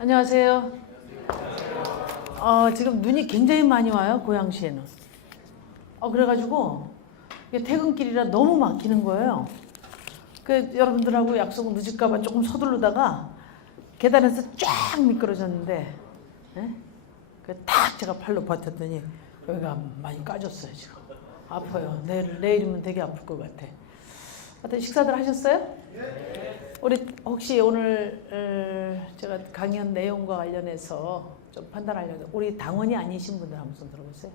안녕하세요. 지금 눈이 굉장히 많이 와요, 고양시에는. 그래가지고 퇴근길이라 너무 막히는 거예요. 여러분들하고 약속 늦을까봐 조금 서두르다가 계단에서 쫙 미끄러졌는데, 딱 제가 팔로 버텼더니 여기가 많이 까졌어요, 지금. 아파요. 내일이면 되게 아플 것 같아. 하여튼 식사들 하셨어요? 우리 혹시 오늘 제가 강연 내용과 관련해서 좀 판단하려고 우리 당원이 아니신 분들 한번 손 들어보세요.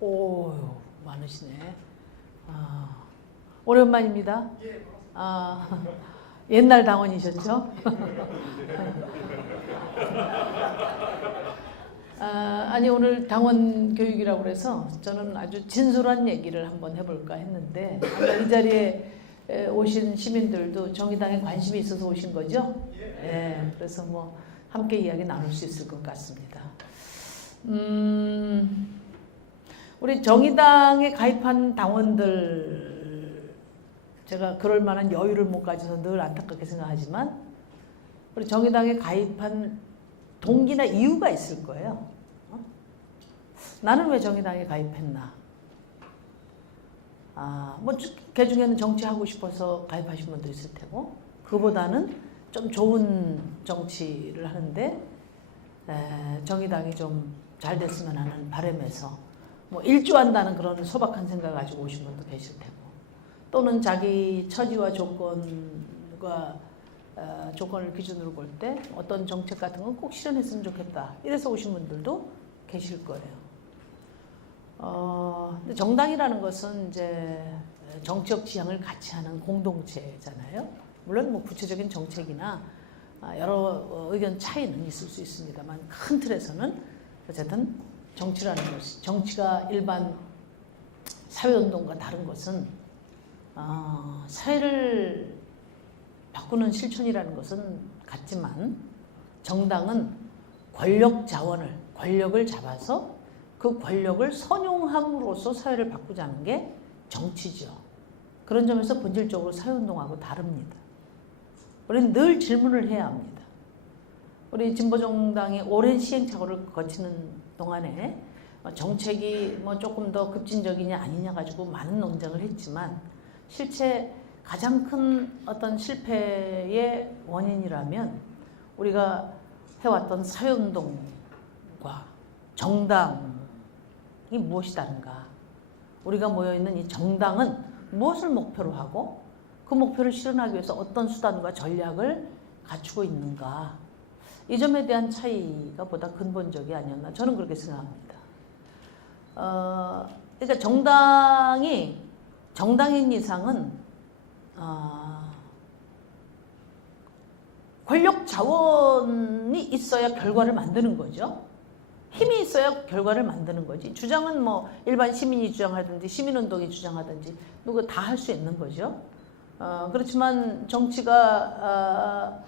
오, 많으시네. 오랜만입니다. 옛날 당원이셨죠? 아니 오늘 당원 교육이라고 그래서 저는 아주 진솔한 얘기를 한번 해볼까 했는데 아마 이 자리에 오신 시민들도 정의당에 관심이 있어서 오신 거죠? 예. 그래서 뭐 함께 이야기 나눌 수 있을 것 같습니다. 우리 정의당에 가입한 당원들 제가 그럴 만한 여유를 못 가져서 늘 안타깝게 생각하지만 우리 정의당에 가입한 동기나 이유가 있을 거예요. 나는 왜 정의당에 가입했나? 그 중에는 정치하고 싶어서 가입하신 분도 있을 테고, 그보다는 좀 좋은 정치를 하는데, 정의당이 좀 잘 됐으면 하는 바람에서, 일조한다는 그런 소박한 생각을 가지고 오신 분도 계실 테고, 또는 자기 처지와 조건을 기준으로 볼 때 어떤 정책 같은 건 꼭 실현했으면 좋겠다. 이래서 오신 분들도 계실 거예요. 근데 정당이라는 것은 이제 정치적 지향을 같이 하는 공동체잖아요. 물론 구체적인 정책이나 여러 의견 차이는 있을 수 있습니다만 큰 틀에서는 어쨌든 정치라는 것이 정치가 일반 사회운동과 다른 것은 사회를 바꾸는 실천이라는 것은 같지만 정당은 권력을 잡아서 그 권력을 선용함으로써 사회를 바꾸자는 게 정치죠. 그런 점에서 본질적으로 사회운동하고 다릅니다. 우리는 늘 질문을 해야 합니다. 우리 진보정당이 오랜 시행착오를 거치는 동안에 정책이 조금 더 급진적이냐 아니냐 가지고 많은 논쟁을 했지만 실제 가장 큰 어떤 실패의 원인이라면 우리가 해왔던 사회운동과 정당이 무엇이 다른가? 우리가 모여있는 이 정당은 무엇을 목표로 하고 그 목표를 실현하기 위해서 어떤 수단과 전략을 갖추고 있는가? 이 점에 대한 차이가 보다 근본적이 아니었나? 저는 그렇게 생각합니다. 그러니까 정당인 이상은 권력 자원이 있어야 결과를 만드는 거죠. 힘이 있어야 결과를 만드는 거지. 주장은 일반 시민이 주장하든지 시민운동이 주장하든지 누구 다 할 수 있는 거죠. 그렇지만 정치가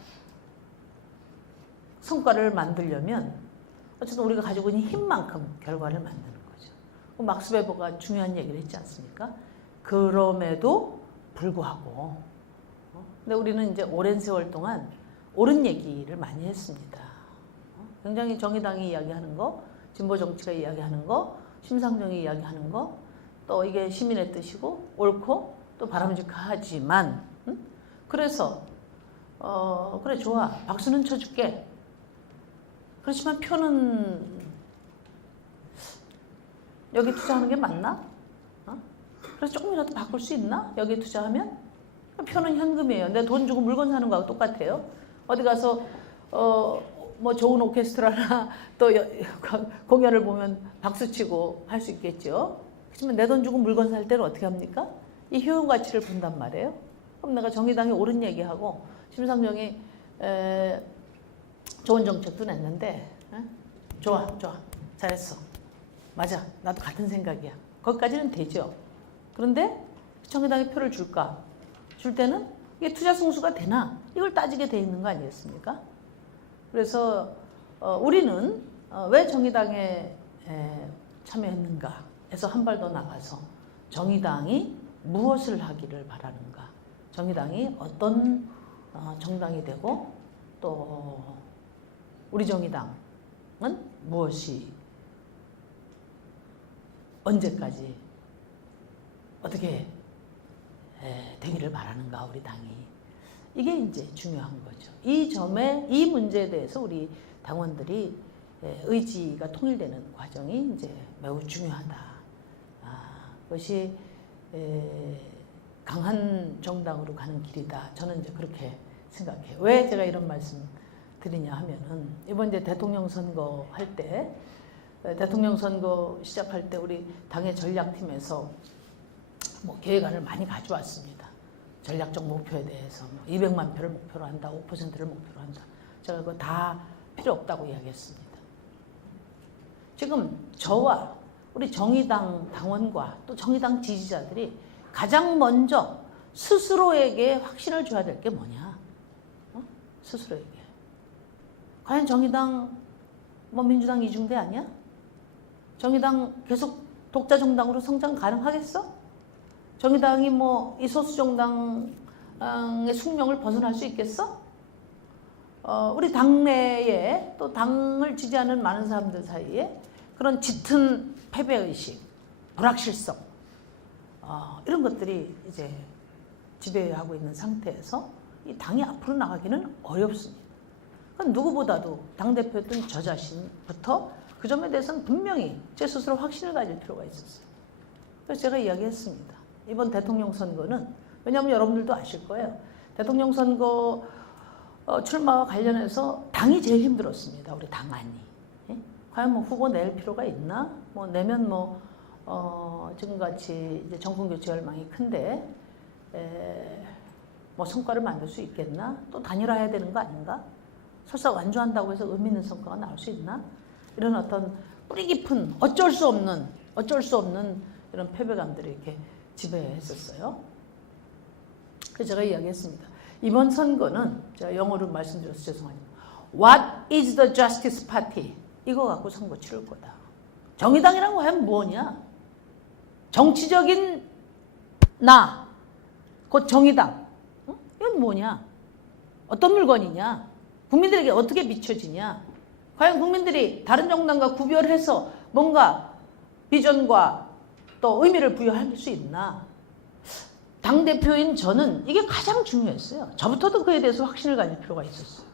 성과를 만들려면 어쨌든 우리가 가지고 있는 힘만큼 결과를 만드는 거죠. 막스 베버가 중요한 얘기를 했지 않습니까? 그럼에도 불구하고 근데 우리는 이제 오랜 세월 동안 옳은 얘기를 많이 했습니다. 굉장히 정의당이 이야기하는 거, 진보정치가 이야기하는 거, 심상정이 이야기하는 거, 또 이게 시민의 뜻이고 옳고 또 바람직하지만 그래서 그래 좋아 박수는 쳐줄게. 그렇지만 표는 여기 투자하는 게 맞나? 그래서 조금이라도 바꿀 수 있나? 여기에 투자하면? 표는 현금이에요. 내 돈 주고 물건 사는 거하고 똑같아요. 어디 가서 좋은 오케스트라나 또 공연을 보면 박수치고 할 수 있겠죠. 그렇지만 내 돈 주고 물건 살 때는 어떻게 합니까? 이 효용 가치를 본단 말이에요. 그럼 내가 정의당이 옳은 얘기하고 심상정이 좋은 정책도 냈는데 좋아 잘했어 맞아 나도 같은 생각이야. 거기까지는 되죠. 그런데 정의당이 표를 줄까? 줄 때는 이게 투자 승수가 되나? 이걸 따지게 돼 있는 거 아니겠습니까? 그래서 우리는 왜 정의당에 참여했는가 해서 한 발 더 나가서 정의당이 무엇을 하기를 바라는가, 정의당이 어떤 정당이 되고 또 우리 정의당은 무엇이 언제까지 어떻게 되기를 바라는가 우리 당이. 이게 이제 중요한 거죠. 이 점에 이 문제에 대해서 우리 당원들이 의지가 통일되는 과정이 이제 매우 중요하다. 그것이 강한 정당으로 가는 길이다. 저는 이제 그렇게 생각해요. 왜 제가 이런 말씀 드리냐 하면은 이번 이제 대통령 선거 할 때 대통령 선거 시작할 때 우리 당의 전략팀에서 뭐 계획안을 많이 가져왔습니다. 전략적 목표에 대해서 200만 표를 목표로 한다, 5%를 목표로 한다. 제가 그거 다 필요 없다고 이야기했습니다. 지금 저와 우리 정의당 당원과 또 정의당 지지자들이 가장 먼저 스스로에게 확신을 줘야 될 게 뭐냐? 스스로에게. 과연 정의당 뭐 민주당 이중대 아니야? 정의당 계속 독자 정당으로 성장 가능하겠어? 정의당이 뭐 이 소수 정당의 숙명을 벗어날 수 있겠어? 우리 당내에 또 당을 지지하는 많은 사람들 사이에 그런 짙은 패배의식, 불확실성 이런 것들이 이제 지배하고 있는 상태에서 이 당이 앞으로 나가기는 어렵습니다. 누구보다도 당대표였던 저 자신부터 그 점에 대해서는 분명히 제 스스로 확신을 가질 필요가 있었어요. 그래서 제가 이야기했습니다. 이번 대통령 선거는, 왜냐하면 여러분들도 아실 거예요. 대통령 선거 출마와 관련해서 당이 제일 힘들었습니다. 우리 당안이. 예? 과연 뭐 후보 낼 필요가 있나? 뭐 내면 뭐 지금같이 이제 정권 교체 열망이 큰데 뭐 성과를 만들 수 있겠나? 또 단일화해야 되는 거 아닌가? 설사 완주한다고 해서 의미 있는 성과가 나올 수 있나? 이런 어떤 뿌리 깊은 어쩔 수 없는 이런 패배감들이 이렇게 지배했었어요. 그래서 제가 이야기했습니다. 이번 선거는 제가 영어로 말씀드려서 죄송합니다. What is the Justice Party? 이거 갖고 선거 치를 거다. 정의당이란 거 하면 뭐냐? 정치적인 나, 곧 정의당. 이건 뭐냐? 어떤 물건이냐? 국민들에게 어떻게 비춰지냐? 과연 국민들이 다른 정당과 구별해서 뭔가 비전과 또 의미를 부여할 수 있나? 당대표인 저는 이게 가장 중요했어요. 저부터도 그에 대해서 확신을 가질 필요가 있었어요.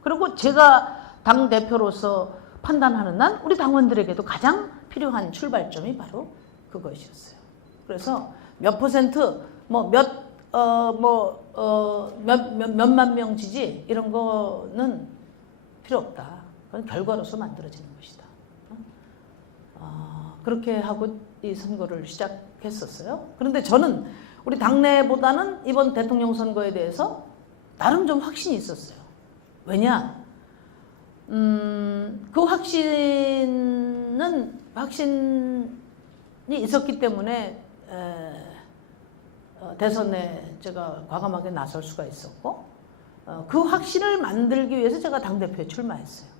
그리고 제가 당대표로서 판단하는 한 우리 당원들에게도 가장 필요한 출발점이 바로 그것이었어요. 그래서 몇 퍼센트, 몇만 명 지지 이런 거는 필요 없다. 그건 결과로서 만들어지는 것이다. 그렇게 하고 이 선거를 시작했었어요. 그런데 저는 우리 당내보다는 이번 대통령 선거에 대해서 나름 좀 확신이 있었어요. 왜냐? 그 확신이 있었기 때문에 대선에 제가 과감하게 나설 수가 있었고 그 확신을 만들기 위해서 제가 당대표에 출마했어요.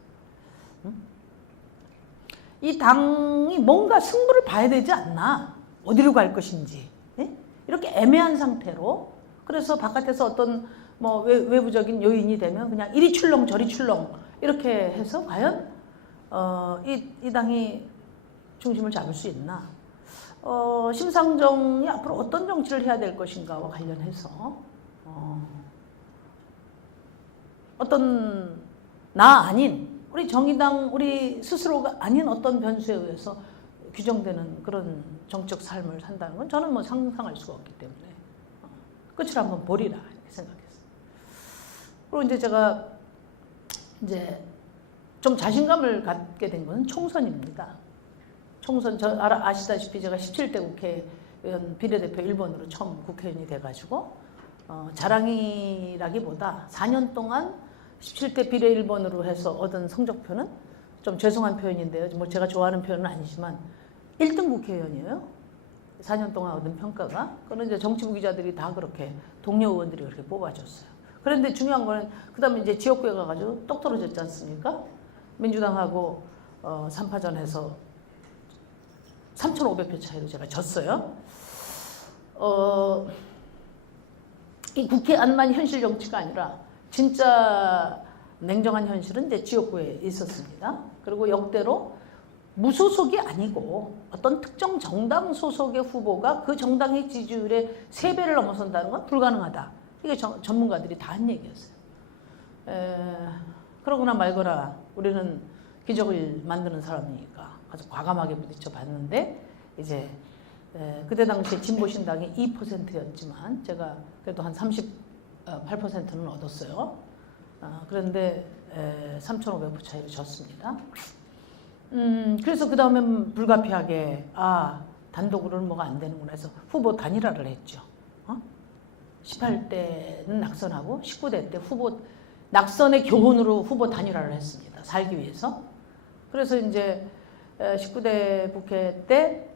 이 당이 뭔가 승부를 봐야 되지 않나? 어디로 갈 것인지. 예? 이렇게 애매한 상태로 그래서 바깥에서 어떤 뭐 외부적인 요인이 되면 그냥 이리 출렁 저리 출렁 이렇게 해서 과연 이 당이 중심을 잡을 수 있나? 심상정이 앞으로 어떤 정치를 해야 될 것인가와 관련해서 어떤 나 아닌 우리 정의당 우리 스스로가 아닌 어떤 변수에 의해서 규정되는 그런 정적 삶을 산다는 건 저는 뭐 상상할 수가 없기 때문에 끝을 한번 보리라 이렇게 생각했어요. 그리고 이제 제가 이제 좀 자신감을 갖게 된 것은 총선입니다. 총선 아시다시피 제가 17대 국회의원 비례대표 1번으로 처음 국회의원이 돼가지고 자랑이라기보다 4년 동안 17대 비례 1번으로 해서 얻은 성적표는 좀 죄송한 표현인데요. 뭐 제가 좋아하는 표현은 아니지만 1등 국회의원이에요. 4년 동안 얻은 평가가. 그런 이제 정치부 기자들이 다 그렇게 동료 의원들이 그렇게 뽑아줬어요. 그런데 중요한 거는 그다음에 이제 지역구에 가가지고 똑 떨어졌지 않습니까? 민주당하고 3파전에서 3,500표 차이로 제가 졌어요. 이 국회 안만 현실 정치가 아니라 진짜 냉정한 현실은 이제 지역구에 있었습니다. 그리고 역대로 무소속이 아니고 어떤 특정 정당 소속의 후보가 그 정당의 지지율의 3배를 넘어선다는 건 불가능하다. 이게 전문가들이 다 한 얘기였어요. 그러거나 말거나 우리는 기적을 만드는 사람이니까 아주 과감하게 부딪혀 봤는데 이제 그때 당시에 진보신당이 2%였지만 제가 그래도 한 38%는 얻었어요. 그런데 3,500표 차이로 졌습니다. 그래서 그 다음에 불가피하게 단독으로는 뭐가 안 되는구나 해서 후보 단일화를 했죠. 18대는 낙선하고 19대 때 후보 낙선의 교훈으로 후보 단일화를 했습니다. 살기 위해서. 그래서 이제 19대 국회 때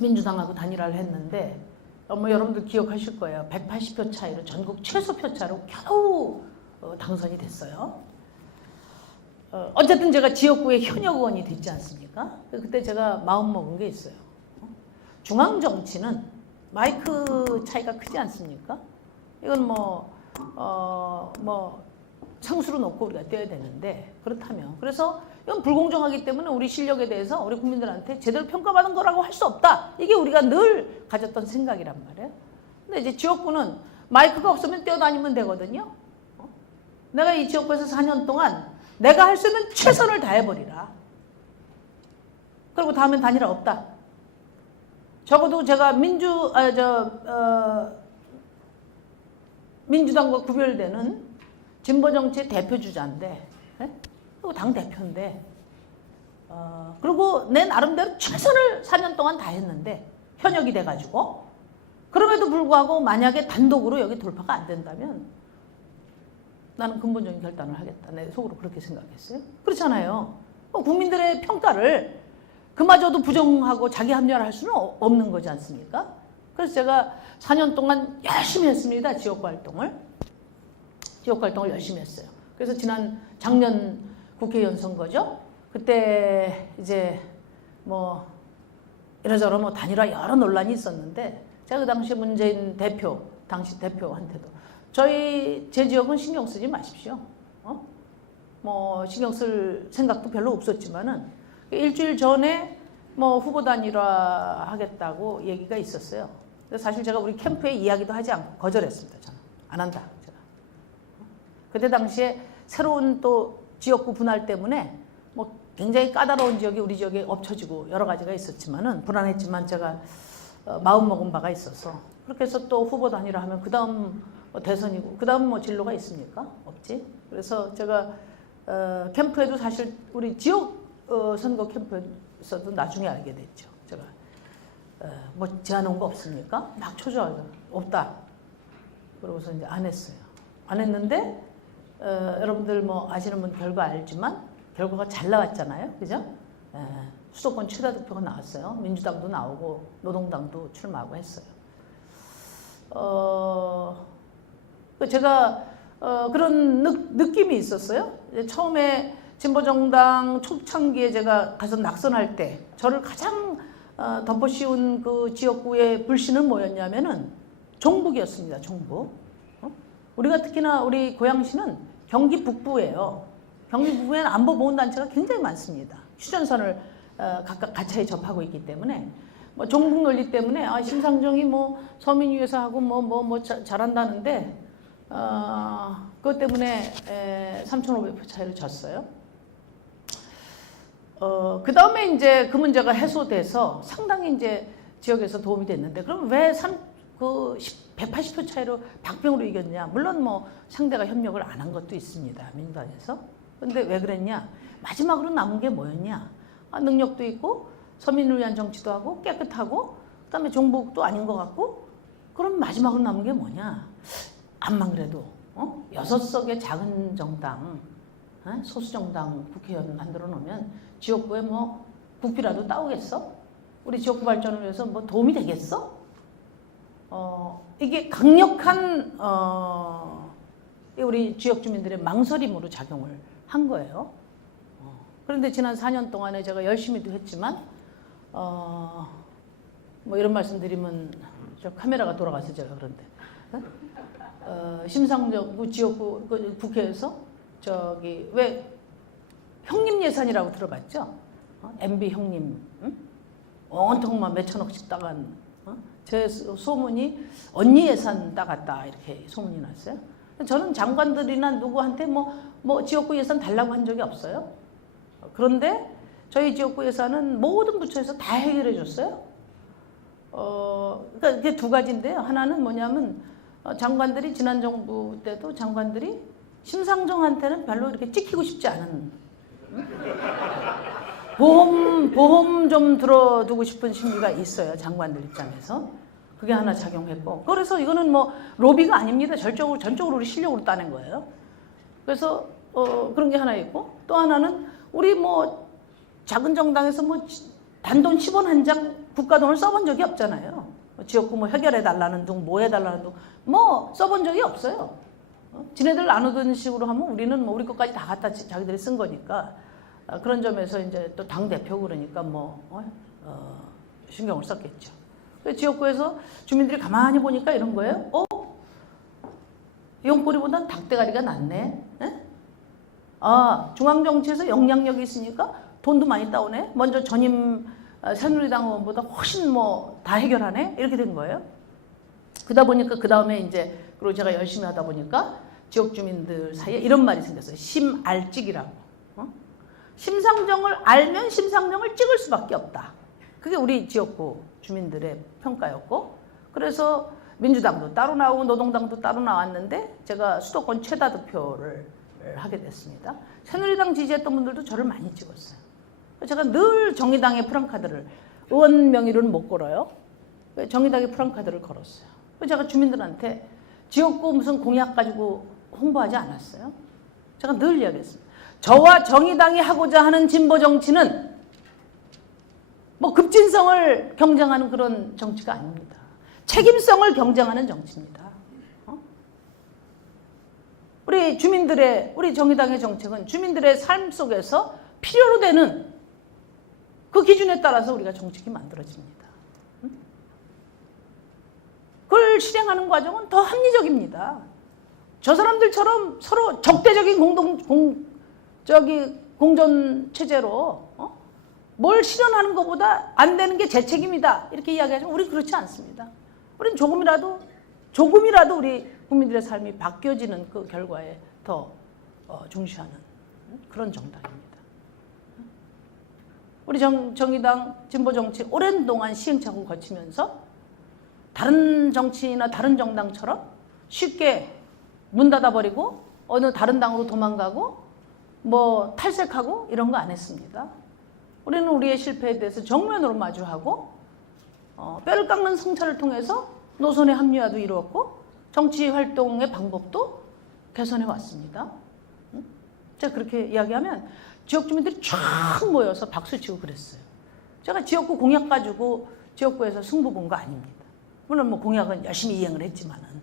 민주당하고 단일화를 했는데 여러분들 기억하실 거예요. 180표 차이로 전국 최소 표차로 겨우 당선이 됐어요. 어쨌든 제가 지역구의 현역 의원이 됐지 않습니까? 그때 제가 마음먹은 게 있어요. 중앙정치는 마이크 차이가 크지 않습니까? 이건 상수로 놓고 우리가 떼야 되는데 그렇다면 그래서 이건 불공정하기 때문에 우리 실력에 대해서 우리 국민들한테 제대로 평가받은 거라고 할 수 없다. 이게 우리가 늘 가졌던 생각이란 말이에요. 근데 이제 지역구는 마이크가 없으면 뛰어다니면 되거든요. 내가 이 지역구에서 4년 동안 내가 할 수 있는 최선을 다해버리라. 그리고 다음엔 단일화 없다. 적어도 제가 민주당과 구별되는 진보정치의 대표주자인데, 그리고 당대표인데, 그리고 내 나름대로 최선을 4년 동안 다했는데, 현역이 돼가지고, 그럼에도 불구하고 만약에 단독으로 여기 돌파가 안 된다면, 나는 근본적인 결단을 하겠다. 내 속으로 그렇게 생각했어요. 그렇잖아요. 국민들의 평가를 그마저도 부정하고 자기 합리화를 할 수는 없는 거지 않습니까? 그래서 제가 4년 동안 열심히 했습니다. 지역구 활동을 열심히 했어요. 그래서 작년 국회의원 선거죠. 그때 이제 이러저러 단일화 여러 논란이 있었는데 제가 그 당시 문재인 당시 대표한테도 제 지역은 신경 쓰지 마십시오. 신경 쓸 생각도 별로 없었지만은 일주일 전에 후보 단일화 하겠다고 얘기가 있었어요. 사실 제가 우리 캠프에 이야기도 하지 않고 거절했습니다. 저는 안 한다. 제가. 그때 당시에 새로운 또 지역구 분할 때문에 굉장히 까다로운 지역이 우리 지역에 엎쳐지고 여러 가지가 있었지만은 불안했지만 제가 마음 먹은 바가 있어서 그렇게 해서 또 후보 단일화 하면 그 다음 대선이고 그 다음 진로가 있습니까? 없지. 그래서 제가 캠프에도 사실 우리 지역 선거 캠프에서도 나중에 알게 됐죠. 제가 제안 온 거 없습니까? 막 초조하게 없다. 그러고서 이제 안 했어요. 안 했는데 여러분들 아시는 분 결과 알지만 결과가 잘 나왔잖아요. 그죠? 수도권 최다 득표가 나왔어요. 민주당도 나오고 노동당도 출마하고 했어요. 제가 그런 느낌이 있었어요. 처음에 진보정당 초창기에 제가 가서 낙선할 때 저를 가장 덮어씌운 그 지역구의 불씨는 뭐였냐면은 종북이었습니다. 종북. 우리가 특히나 우리 고양시는 경기 북부예요. 경기 북부에는 안보보훈단체가 굉장히 많습니다. 휴전선을 각각 가차에 접하고 있기 때문에 종북 논리 때문에 심상정이 서민 위해서 하고 잘한다는데 그것 때문에 3,500표 차이로 졌어요. 그 다음에 이제 그 문제가 해소돼서 상당히 이제 지역에서 도움이 됐는데 그럼 왜 180표 차이로 박병으로 이겼냐? 물론 상대가 협력을 안 한 것도 있습니다. 민주당에서. 근데 왜 그랬냐? 마지막으로 남은 게 뭐였냐? 능력도 있고 서민을 위한 정치도 하고 깨끗하고 그다음에 종북도 아닌 것 같고 그럼 마지막으로 남은 게 뭐냐? 암만 그래도 6석의 작은 정당 소수 정당 국회의원 만들어 놓으면 지역구에 국비라도 따오겠어? 우리 지역구 발전을 위해서 도움이 되겠어? 이게 강력한 우리 지역 주민들의 망설임으로 작용을 한 거예요. 그런데 지난 4년 동안에 제가 열심히도 했지만 이런 말씀 드리면 저 카메라가 돌아가서 제가 그런데 심상정 지역구 국회에서 왜 형님 예산이라고 들어봤죠? MB 형님, 응? 온통 막 몇천억씩 따간, 제 소문이 언니 예산 따갔다 이렇게 소문이 났어요. 저는 장관들이나 누구한테 뭐 지역구 예산 달라고 한 적이 없어요. 그런데 저희 지역구 예산은 모든 부처에서 다 해결해 줬어요. 그러니까 이게 두 가지인데요. 하나는 뭐냐면 장관들이 지난 정부 때도 장관들이 심상정한테는 별로 이렇게 찍히고 싶지 않은, 보험 좀 들어두고 싶은 심리가 있어요. 장관들 입장에서. 그게 하나 작용했고. 그래서 이거는 뭐 로비가 아닙니다. 전적으로 우리 실력으로 따낸 거예요. 그래서 그런 게 하나 있고, 또 하나는 우리 뭐 작은 정당에서 뭐 단돈 10원 한 장 국가 돈을 써본 적이 없잖아요. 지역구 뭐 해결해 달라는 둥, 뭐 해달라는 둥, 뭐 써본 적이 없어요. 지네들 나누던 식으로 하면 우리는 뭐 우리 것까지 다 갖다 자기들이 쓴 거니까. 그런 점에서 이제 또 당대표 그러니까 신경을 썼겠죠. 지역구에서 주민들이 가만히 보니까 이런 거예요. 용꼬리보단 닭대가리가 낫네. 중앙정치에서 영향력이 있으니까 돈도 많이 따오네. 먼저 전임 새누리당 의원보다 훨씬 다 해결하네. 이렇게 된 거예요. 그러다 보니까 그 다음에 이제 그리고 제가 열심히 하다 보니까 지역 주민들 사이에 이런 말이 생겼어요. 심알찍이라고. 심상정을 알면 심상정을 찍을 수밖에 없다. 그게 우리 지역구 주민들의 평가였고, 그래서 민주당도 따로 나오고 노동당도 따로 나왔는데 제가 수도권 최다 득표를 하게 됐습니다. 새누리당 지지했던 분들도 저를 많이 찍었어요. 제가 늘 정의당의 프랑카드를, 의원 명의로는 못 걸어요. 정의당의 프랑카드를 걸었어요. 제가 주민들한테 지역구 무슨 공약 가지고 홍보하지 않았어요. 제가 늘 이야기했습니다. 저와 정의당이 하고자 하는 진보 정치는 뭐 급진성을 경쟁하는 그런 정치가 아닙니다. 책임성을 경쟁하는 정치입니다. 우리 정의당의 정책은 주민들의 삶 속에서 필요로 되는 그 기준에 따라서 우리가 정책이 만들어집니다. 그걸 실행하는 과정은 더 합리적입니다. 저 사람들처럼 서로 적대적인 공전 체제로 뭘 실현하는 것보다 안 되는 게 제 책임이다 이렇게 이야기하지만 우리는 그렇지 않습니다. 우리는 조금이라도 우리 국민들의 삶이 바뀌어지는 그 결과에 더 중시하는 그런 정당입니다. 우리 정의당 진보정치 오랜 동안 시행착오를 거치면서 다른 정치나 다른 정당처럼 쉽게 문 닫아버리고 어느 다른 당으로 도망가고 뭐 탈색하고 이런 거 안 했습니다. 우리는 우리의 실패에 대해서 정면으로 마주하고 뼈를 깎는 성찰을 통해서 노선의 합리화도 이루었고 정치 활동의 방법도 개선해 왔습니다. 제가 그렇게 이야기하면 지역 주민들이 쫙 모여서 박수치고 그랬어요. 제가 지역구 공약 가지고 지역구에서 승부 본 거 아닙니다. 물론 뭐 공약은 열심히 이행을 했지만은.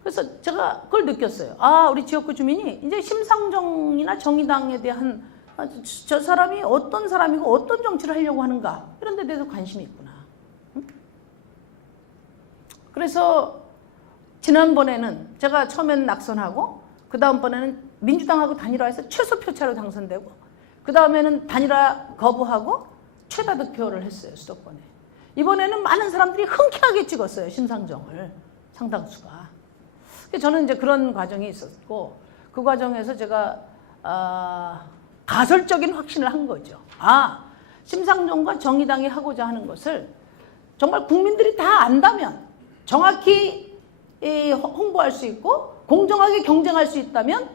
그래서 제가 그걸 느꼈어요. 우리 지역구 주민이 이제 심상정이나 정의당에 대한 저 사람이 어떤 사람이고 어떤 정치를 하려고 하는가 이런 데 대해서 관심이 있구나. 그래서 지난번에는 제가 처음에는 낙선하고 그 다음번에는 민주당하고 단일화해서 최소 표차로 당선되고 그 다음에는 단일화 거부하고 최다 득표를 했어요. 수도권에. 이번에는 많은 사람들이 흔쾌하게 찍었어요. 심상정을. 상당수가. 저는 이제 그런 과정이 있었고 그 과정에서 제가 가설적인 확신을 한 거죠. 심상정과 정의당이 하고자 하는 것을 정말 국민들이 다 안다면 정확히 홍보할 수 있고 공정하게 경쟁할 수 있다면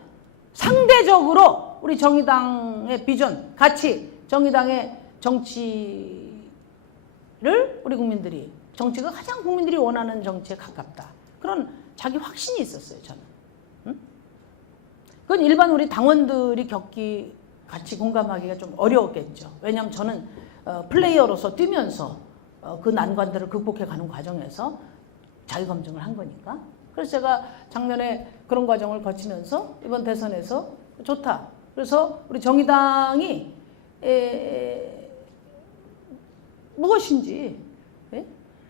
상대적으로 우리 정의당의 비전, 가치, 정의당의 정치를 우리 국민들이 정치가 가장 국민들이 원하는 정치에 가깝다. 그런 자기 확신이 있었어요, 저는. 그건 일반 우리 당원들이 같이 공감하기가 좀 어려웠겠죠. 왜냐하면 저는 플레이어로서 뛰면서 그 난관들을 극복해가는 과정에서 자기검증을 한 거니까. 그래서 제가 작년에 그런 과정을 거치면서 이번 대선에서 좋다. 그래서 우리 정의당이 무엇인지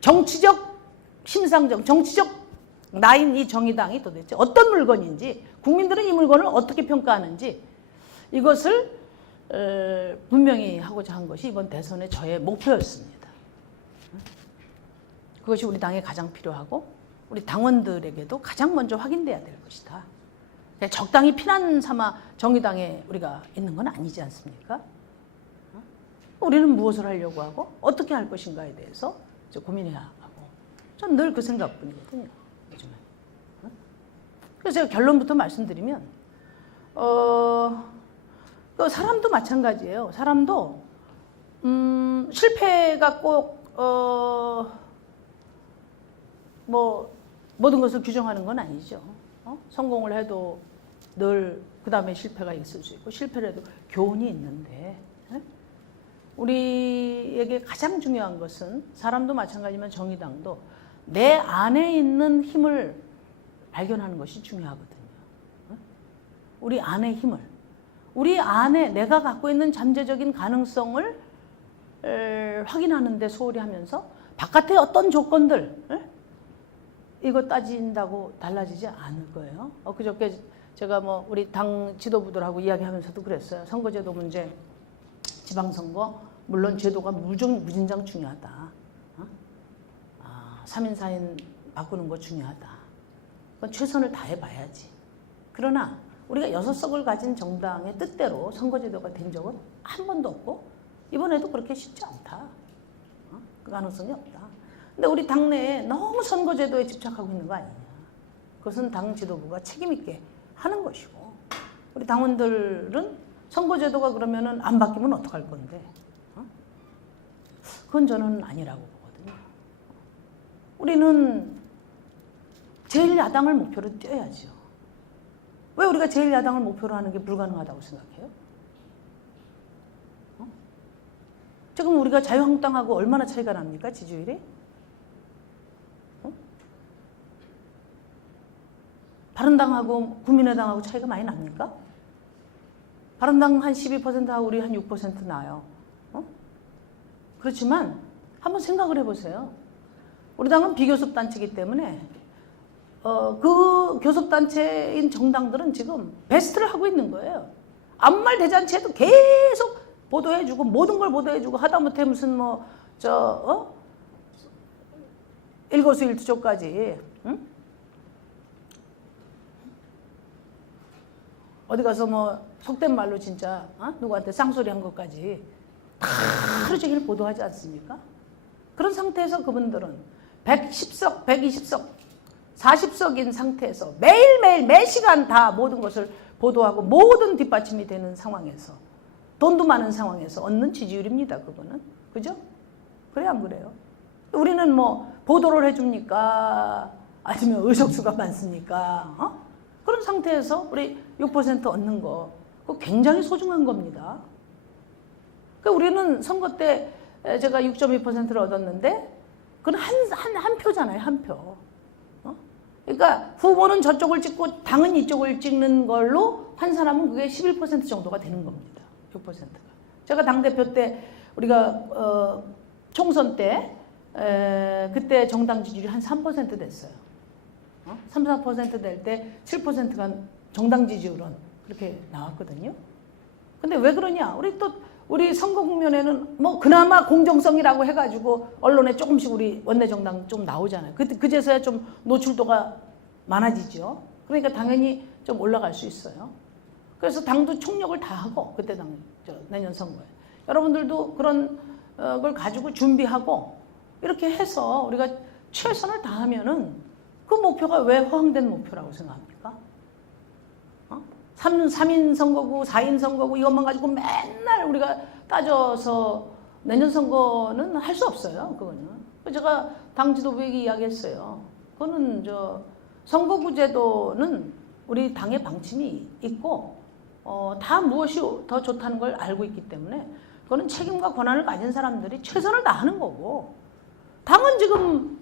정치적 심상정, 정치적 나인 이 정의당이 도대체 어떤 물건인지 국민들은 이 물건을 어떻게 평가하는지 이것을 분명히 하고자 한 것이 이번 대선의 저의 목표였습니다. 그것이 우리 당에 가장 필요하고 우리 당원들에게도 가장 먼저 확인돼야 될 것이다. 적당히 피난 삼아 정의당에 우리가 있는 건 아니지 않습니까? 우리는 무엇을 하려고 하고 어떻게 할 것인가에 대해서 고민해야 하고 전 늘 그 생각뿐이거든요. 요즘에. 그래서 제가 결론부터 말씀드리면 또 사람도 마찬가지예요. 사람도 실패가 꼭 뭐 모든 것을 규정하는 건 아니죠. 성공을 해도 늘 그 다음에 실패가 있을 수 있고 실패를 해도 교훈이 있는데 우리에게 가장 중요한 것은 사람도 마찬가지지만 정의당도 내 안에 있는 힘을 발견하는 것이 중요하거든요. 우리 안의 힘을, 우리 안에 내가 갖고 있는 잠재적인 가능성을 확인하는 데 소홀히 하면서 바깥의 어떤 조건들 이거 따진다고 달라지지 않을 거예요. 그저께 제가 뭐 우리 당 지도부들하고 이야기하면서도 그랬어요. 선거제도 문제, 지방선거 물론 제도가 무진장 중요하다. 3인 4인 바꾸는 거 중요하다. 그건 최선을 다해봐야지. 그러나 우리가 6석을 가진 정당의 뜻대로 선거제도가 된 적은 한 번도 없고 이번에도 그렇게 쉽지 않다. 그 가능성이 없다. 근데 우리 당내에 너무 선거제도에 집착하고 있는 거 아니냐. 그것은 당 지도부가 책임있게 하는 것이고 우리 당원들은 선거제도가 그러면은 안 바뀌면 어떡할 건데. 그건 저는 아니라고 보거든요. 우리는 제1야당을 목표로 뛰어야죠. 왜 우리가 제1야당을 목표로 하는 게 불가능하다고 생각해요? 지금 우리가 자유한국당하고 얼마나 차이가 납니까? 지지율이? 바른당하고 국민의당하고 차이가 많이 납니까? 바른당 한 12%하고 우리 한 6% 나요. 그렇지만 한번 생각을 해보세요. 우리 당은 비교섭단체이기 때문에 그 교섭단체인 정당들은 지금 베스트를 하고 있는 거예요. 아무 말 대잔치에도 계속 보도해주고 모든 걸 보도해주고 하다못해 무슨 일거수일투족까지 어디 가서 뭐 속된 말로 진짜 누구한테 쌍소리 한 것까지 다 하루 종일 보도하지 않습니까? 그런 상태에서 그분들은 110석, 120석, 40석인 상태에서 매일매일 매시간 다 모든 것을 보도하고 모든 뒷받침이 되는 상황에서 돈도 많은 상황에서 얻는 지지율입니다. 그거는. 그죠? 그래 안 그래요? 우리는 뭐 보도를 해줍니까? 아니면 의석수가 많습니까? 그런 상태에서 우리 6% 얻는 거 그거 굉장히 소중한 겁니다. 그러니까 우리는 선거 때 제가 6.2%를 얻었는데 그건 한 표잖아요. 한 표. 그러니까 후보는 저쪽을 찍고 당은 이쪽을 찍는 걸로 한 사람은 그게 11% 정도가 되는 겁니다. 6%가. 제가 당대표 때 우리가 총선 때 그때 정당 지지율이 한 3% 됐어요. 3, 4% 될 때 7%가 정당 지지율은 그렇게 나왔거든요. 근데 왜 그러냐? 우리 선거 국면에는 뭐 그나마 공정성이라고 해가지고 언론에 조금씩 우리 원내정당 좀 나오잖아요. 그제서야 좀 노출도가 많아지죠. 그러니까 당연히 좀 올라갈 수 있어요. 그래서 당도 총력을 다하고 그때 내년 선거에 여러분들도 그런 걸 가지고 준비하고 이렇게 해서 우리가 최선을 다하면은 그 목표가 왜 허황된 목표라고 생각합니까? 3인 선거구, 4인 선거구 이것만 가지고 맨날 우리가 따져서 내년 선거는 할 수 없어요. 그거는. 제가 당 지도부에게 이야기했어요. 그거는 선거구 제도는 우리 당의 방침이 있고 다 무엇이 더 좋다는 걸 알고 있기 때문에 그거는 책임과 권한을 가진 사람들이 최선을 다하는 거고 당은 지금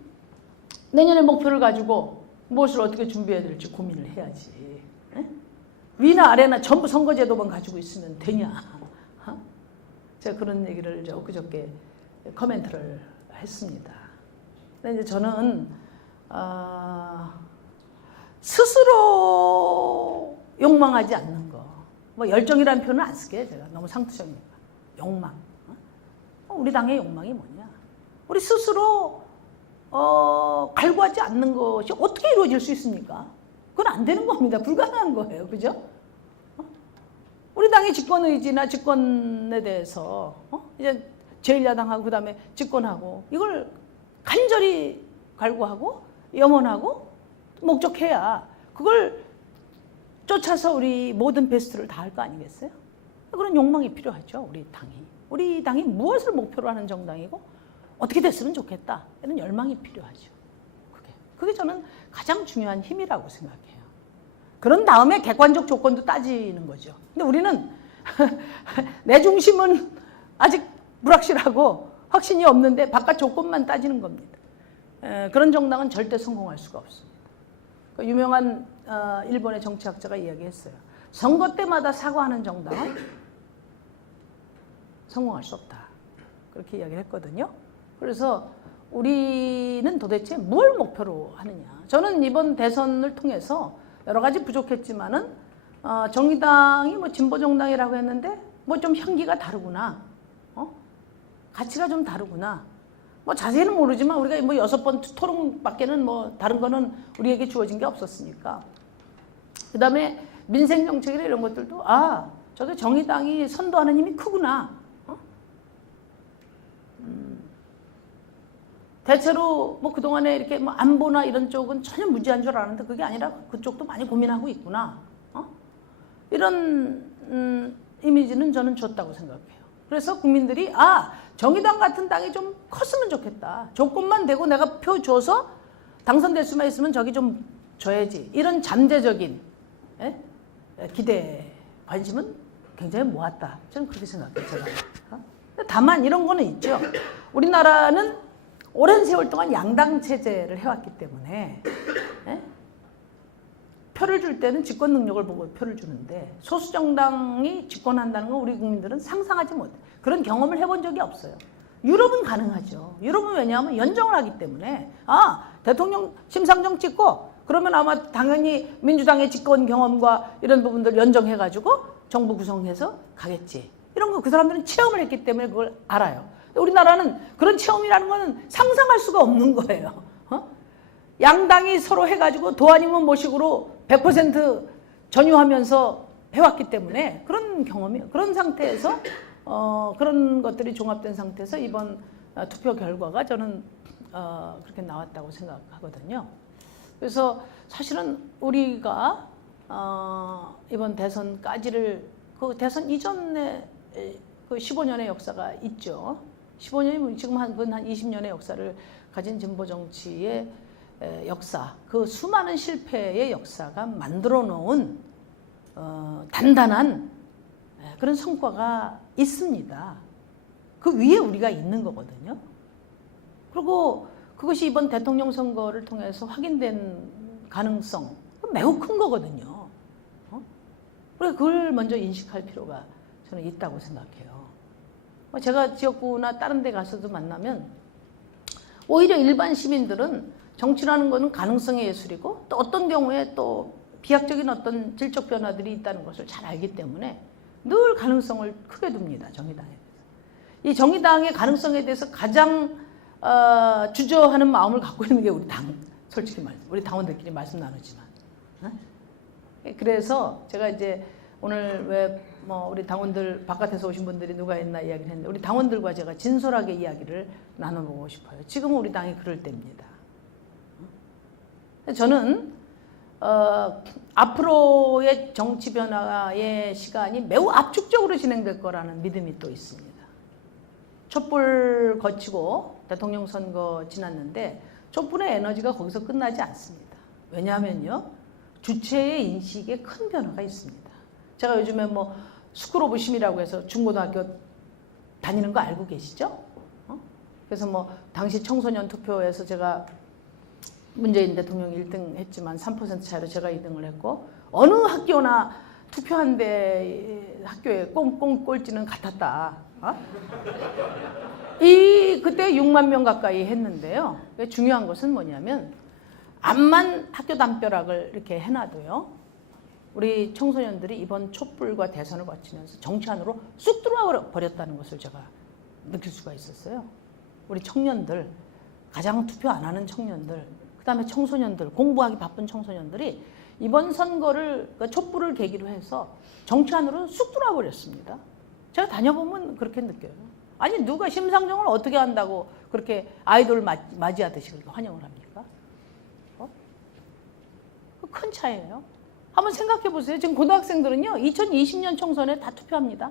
내년의 목표를 가지고 무엇을 어떻게 준비해야 될지 고민을 해야지. 위나 아래나 전부 선거제도만 가지고 있으면 되냐. 제가 그런 얘기를 엊그저께 코멘트를 했습니다. 근데 이제 저는 스스로 욕망하지 않는 거. 뭐 열정이라는 표현은 안 쓸게요. 제가 너무 상투적이니까. 욕망. 우리 당의 욕망이 뭐냐? 우리 스스로 갈구하지 않는 것이 어떻게 이루어질 수 있습니까? 그건 안 되는 겁니다. 불가능한 거예요. 그죠? 우리 당의 집권 의지나 집권에 대해서 이제 제1야당하고 그다음에 집권하고 이걸 간절히 갈구하고 염원하고 목적해야 그걸 쫓아서 우리 모든 베스트를 다 할 거 아니겠어요? 그런 욕망이 필요하죠. 우리 당이 무엇을 목표로 하는 정당이고 어떻게 됐으면 좋겠다 이런 열망이 필요하죠. 그게 저는 가장 중요한 힘이라고 생각해요. 그런 다음에 객관적 조건도 따지는 거죠. 근데 우리는 내 중심은 아직 불확실하고 확신이 없는데 바깥 조건만 따지는 겁니다. 그런 정당은 절대 성공할 수가 없습니다. 그 유명한 일본의 정치학자가 이야기했어요. 선거 때마다 사과하는 정당은 성공할 수 없다. 그렇게 이야기를 했거든요. 그래서 우리는 도대체 뭘 목표로 하느냐. 저는 이번 대선을 통해서 여러 가지 부족했지만은 정의당이 뭐 진보정당이라고 했는데 뭐 좀 향기가 다르구나. 가치가 좀 다르구나. 뭐 자세히는 모르지만 우리가 뭐 6번 토론밖에는 뭐 다른 거는 우리에게 주어진 게 없었으니까. 그 다음에 민생 정책이나 이런 것들도 저게 정의당이 선도하는 힘이 크구나. 대체로 뭐 그동안에 이렇게 뭐 안보나 이런 쪽은 전혀 무지한 줄 알았는데 그게 아니라 그쪽도 많이 고민하고 있구나. 이런 이미지는 저는 줬다고 생각해요. 그래서 국민들이 정의당 같은 당이 좀 컸으면 좋겠다. 조건만 되고 내가 표 줘서 당선될 수만 있으면 저기 좀 줘야지. 이런 잠재적인 기대, 관심은 굉장히 모았다. 저는 그렇게 생각해요. 제가. 다만 이런 거는 있죠. 우리나라는 오랜 세월 동안 양당 체제를 해왔기 때문에 표를 줄 때는 집권 능력을 보고 표를 주는데 소수 정당이 집권한다는 건 우리 국민들은 상상하지 못해. 그런 경험을 해본 적이 없어요. 유럽은 가능하죠. 유럽은 왜냐하면 연정을 하기 때문에 대통령 심상정 찍고 그러면 아마 당연히 민주당의 집권 경험과 이런 부분들 연정해가지고 정부 구성해서 가겠지. 이런 거 그 사람들은 체험을 했기 때문에 그걸 알아요. 우리나라는 그런 체험이라는 거는 상상할 수가 없는 거예요. 양당이 서로 해가지고 도안이면 모식으로 100% 전유하면서 해왔기 때문에 그런 경험이 그런 상태에서 그런 것들이 종합된 상태에서 이번 투표 결과가 저는 그렇게 나왔다고 생각하거든요. 그래서 사실은 우리가 이번 대선까지를 그 대선 이전에 그 15년의 역사가 있죠. 15년이면 지금 한 20년의 역사를 가진 진보 정치의 역사, 그 수많은 실패의 역사가 만들어 놓은 단단한 그런 성과가 있습니다. 그 위에 우리가 있는 거거든요. 그리고 그것이 이번 대통령 선거를 통해서 확인된 가능성 매우 큰 거거든요. 그래서 그걸 먼저 인식할 필요가 저는 있다고 생각해요. 제가 지역구나 다른 데 가서도 만나면 오히려 일반 시민들은 정치라는 것은 가능성의 예술이고 또 어떤 경우에 또 비약적인 어떤 질적 변화들이 있다는 것을 잘 알기 때문에 늘 가능성을 크게 둡니다. 정의당에 대해서. 이 정의당의 가능성에 대해서 가장 주저하는 마음을 갖고 있는 게 우리 당, 솔직히 말해서 우리 당원들끼리 말씀 나누지만. 그래서 제가 이제 오늘 왜 뭐 우리 당원들 바깥에서 오신 분들이 누가 있나 이야기를 했는데 우리 당원들과 제가 진솔하게 이야기를 나눠보고 싶어요. 지금은 우리 당이 그럴 때입니다. 저는 앞으로의 정치 변화의 시간이 매우 압축적으로 진행될 거라는 믿음이 또 있습니다. 촛불 거치고 대통령 선거 지났는데 촛불의 에너지가 거기서 끝나지 않습니다. 왜냐하면요. 주체의 인식에 큰 변화가 있습니다. 제가 요즘에 뭐 스쿨 오브 심이라고 해서 중고등학교 다니는 거 알고 계시죠? 그래서 뭐 당시 청소년 투표에서 제가 문재인 대통령 1등 했지만 3% 차이로 제가 2등을 했고 어느 학교나 투표한 데 학교에 꽁꽁 꼴찌는 같았다. 그때 6만 명 가까이 했는데요. 중요한 것은 뭐냐면 암만 학교 담벼락을 이렇게 해놔도요, 우리 청소년들이 이번 촛불과 대선을 거치면서 정치 안으로 쑥 들어와 버렸다는 것을 제가 느낄 수가 있었어요. 우리 청년들, 가장 투표 안 하는 청년들, 그 다음에 청소년들, 공부하기 바쁜 청소년들이 이번 선거를, 그러니까 촛불을 계기로 해서 정치 안으로 쑥 들어와 버렸습니다. 제가 다녀보면 그렇게 느껴요. 아니, 누가 심상정을 어떻게 한다고 그렇게 아이돌을 맞이하듯이 그렇게 환영을 합니까? 큰 차이예요. 한번 생각해 보세요. 지금 고등학생들은요, 2020년 총선에 다 투표합니다.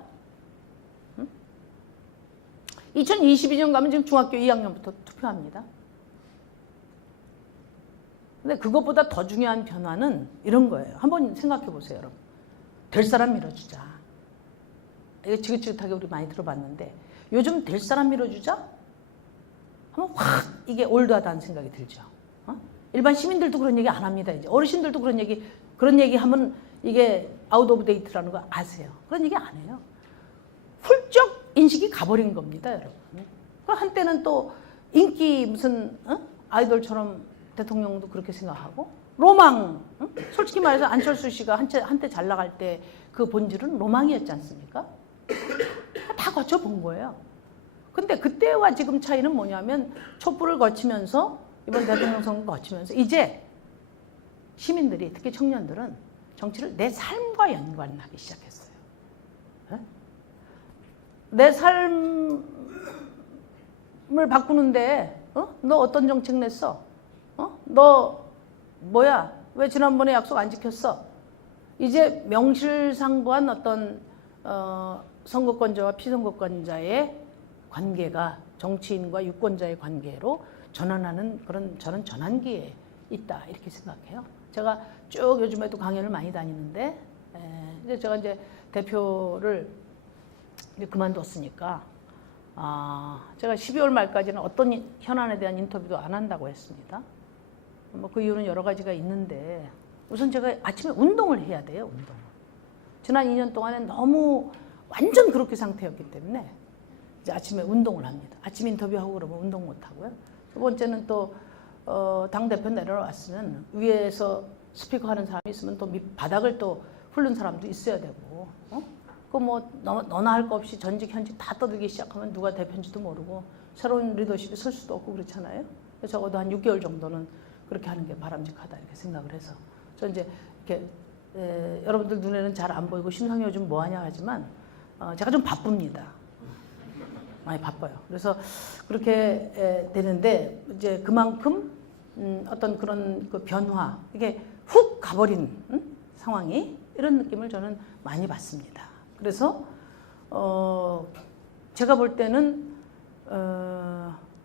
2022년 가면 지금 중학교 2학년부터 투표합니다. 근데 그것보다 더 중요한 변화는 이런 거예요. 한번 생각해 보세요, 여러분. 될 사람 밀어주자. 이거 지긋지긋하게 우리 많이 들어봤는데, 요즘 될 사람 밀어주자? 하면 확 이게 올드하다는 생각이 들죠. 일반 시민들도 그런 얘기 안 합니다. 이제 어르신들도 그런 얘기 하면 이게 아웃 오브 데이트라는 거 아세요? 그런 얘기 안 해요. 훌쩍 인식이 가버린 겁니다, 여러분. 한때는 또 인기 무슨 아이돌처럼 대통령도 그렇게 생각하고, 로망, 솔직히 말해서 안철수 씨가 한때 잘 나갈 때 그 본질은 로망이었지 않습니까? 다 거쳐본 거예요. 근데 그때와 지금 차이는 뭐냐면, 촛불을 거치면서, 이번 대통령 선거 거치면서 이제 시민들이, 특히 청년들은 정치를 내 삶과 연관하기 시작했어요. 내 삶을 바꾸는데 너 어떤 정책 냈어? 너 뭐야? 왜 지난번에 약속 안 지켰어? 이제 명실상부한 어떤 선거권자와 피선거권자의 관계가 정치인과 유권자의 관계로 전환하는 그런, 저는 전환기에 있다 이렇게 생각해요. 제가 쭉 요즘에도 강연을 많이 다니는데, 이제 제가 이제 대표를 이제 그만뒀으니까, 제가 12월 말까지는 어떤 현안에 대한 인터뷰도 안 한다고 했습니다. 뭐 그 이유는 여러 가지가 있는데, 우선 제가 아침에 운동을 해야 돼요, 운동. 지난 2년 동안에 너무 완전 그렇게 상태였기 때문에 이제 아침에 운동을 합니다. 아침 인터뷰하고 그러면 운동 못 하고요. 두 번째는 또 당대표 내려왔으면 위에서 스피커 하는 사람이 있으면 또 바닥을 또 훑는 사람도 있어야 되고, 그 뭐 너나 할 거 없이 전직 현직 다 떠들기 시작하면 누가 대표인지도 모르고 새로운 리더십이 설 수도 없고 그렇잖아요. 그래서 적어도 한 6개월 정도는 그렇게 하는 게 바람직하다 이렇게 생각을 해서, 저 이제 이렇게 여러분들 눈에는 잘 안 보이고 심상이 요즘 뭐 하냐 하지만 제가 좀 바쁩니다. 많이 바빠요. 그래서 그렇게 되는데, 이제 그만큼 어떤 그런 그 변화, 이게 훅 가버린 상황이, 이런 느낌을 저는 많이 받습니다. 그래서 제가 볼 때는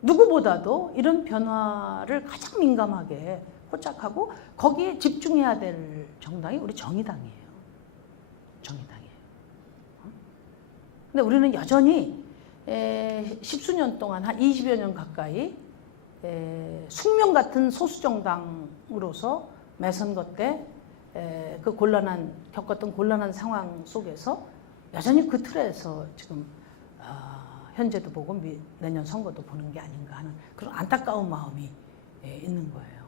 누구보다도 이런 변화를 가장 민감하게 포착하고 거기에 집중해야 될 정당이 우리 정의당이에요. 정의당이에요. 근데 우리는 여전히 십수년 동안, 한 20여 년 가까이 숙명 같은 소수정당으로서 매선거 때 그 겪었던 곤란한 상황 속에서 여전히 그 틀에서 지금 현재도 보고 내년 선거도 보는 게 아닌가 하는 그런 안타까운 마음이 있는 거예요.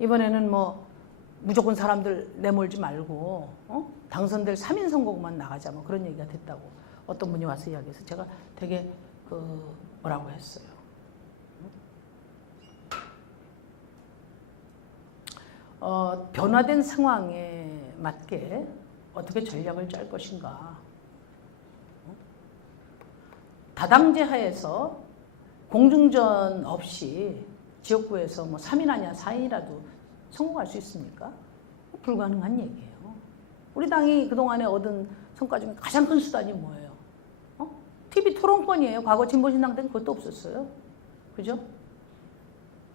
이번에는 뭐 무조건 사람들 내몰지 말고 당선될 3인 선거구만 나가자, 뭐 그런 얘기가 됐다고 어떤 분이 와서 이야기해서 제가 되게 뭐라고 했어요. 변화된 상황에 맞게 어떻게 전략을 짤 것인가. 다당제 하에서 공중전 없이 지역구에서 뭐 3인 아니야 4인이라도 성공할 수 있습니까? 불가능한 얘기예요. 우리 당이 그동안에 얻은 성과 중에 가장 큰 수단이 뭐예요? TV 토론권이에요. 과거 진보신당 때는 그것도 없었어요. 그죠?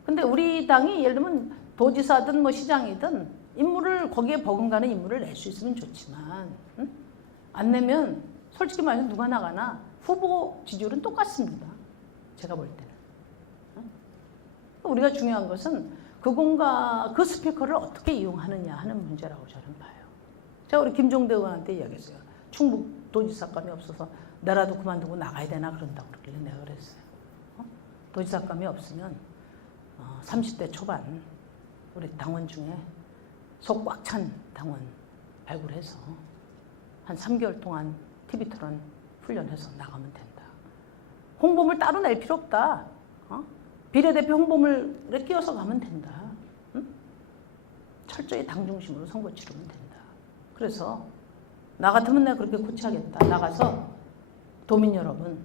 근데 우리 당이 예를 들면 도지사든 뭐 시장이든 인물을, 거기에 버금가는 인물을 낼 수 있으면 좋지만, 안 내면 솔직히 말해서 누가 나가나 후보 지지율은 똑같습니다. 제가 볼 때는. 우리가 중요한 것은 그 스피커를 어떻게 이용하느냐 하는 문제라고 저는 봐요. 제가 우리 김종대 의원한테 이야기했어요. 충북 도지사감이 없어서 나라도 그만두고 나가야 되나 그런다고 그러길래 내가 그랬어요. 도지사감이 없으면 30대 초반 우리 당원 중에 속 꽉 찬 당원 발굴해서 한 3개월 동안 TV 토론 훈련해서 나가면 된다. 홍보물 따로 낼 필요 없다. 비례대표 홍보물에 끼워서 가면 된다. 응? 철저히 당 중심으로 선거 치르면 된다. 그래서 나 같으면 내가 그렇게 코치하겠다. 나가서 도민 여러분,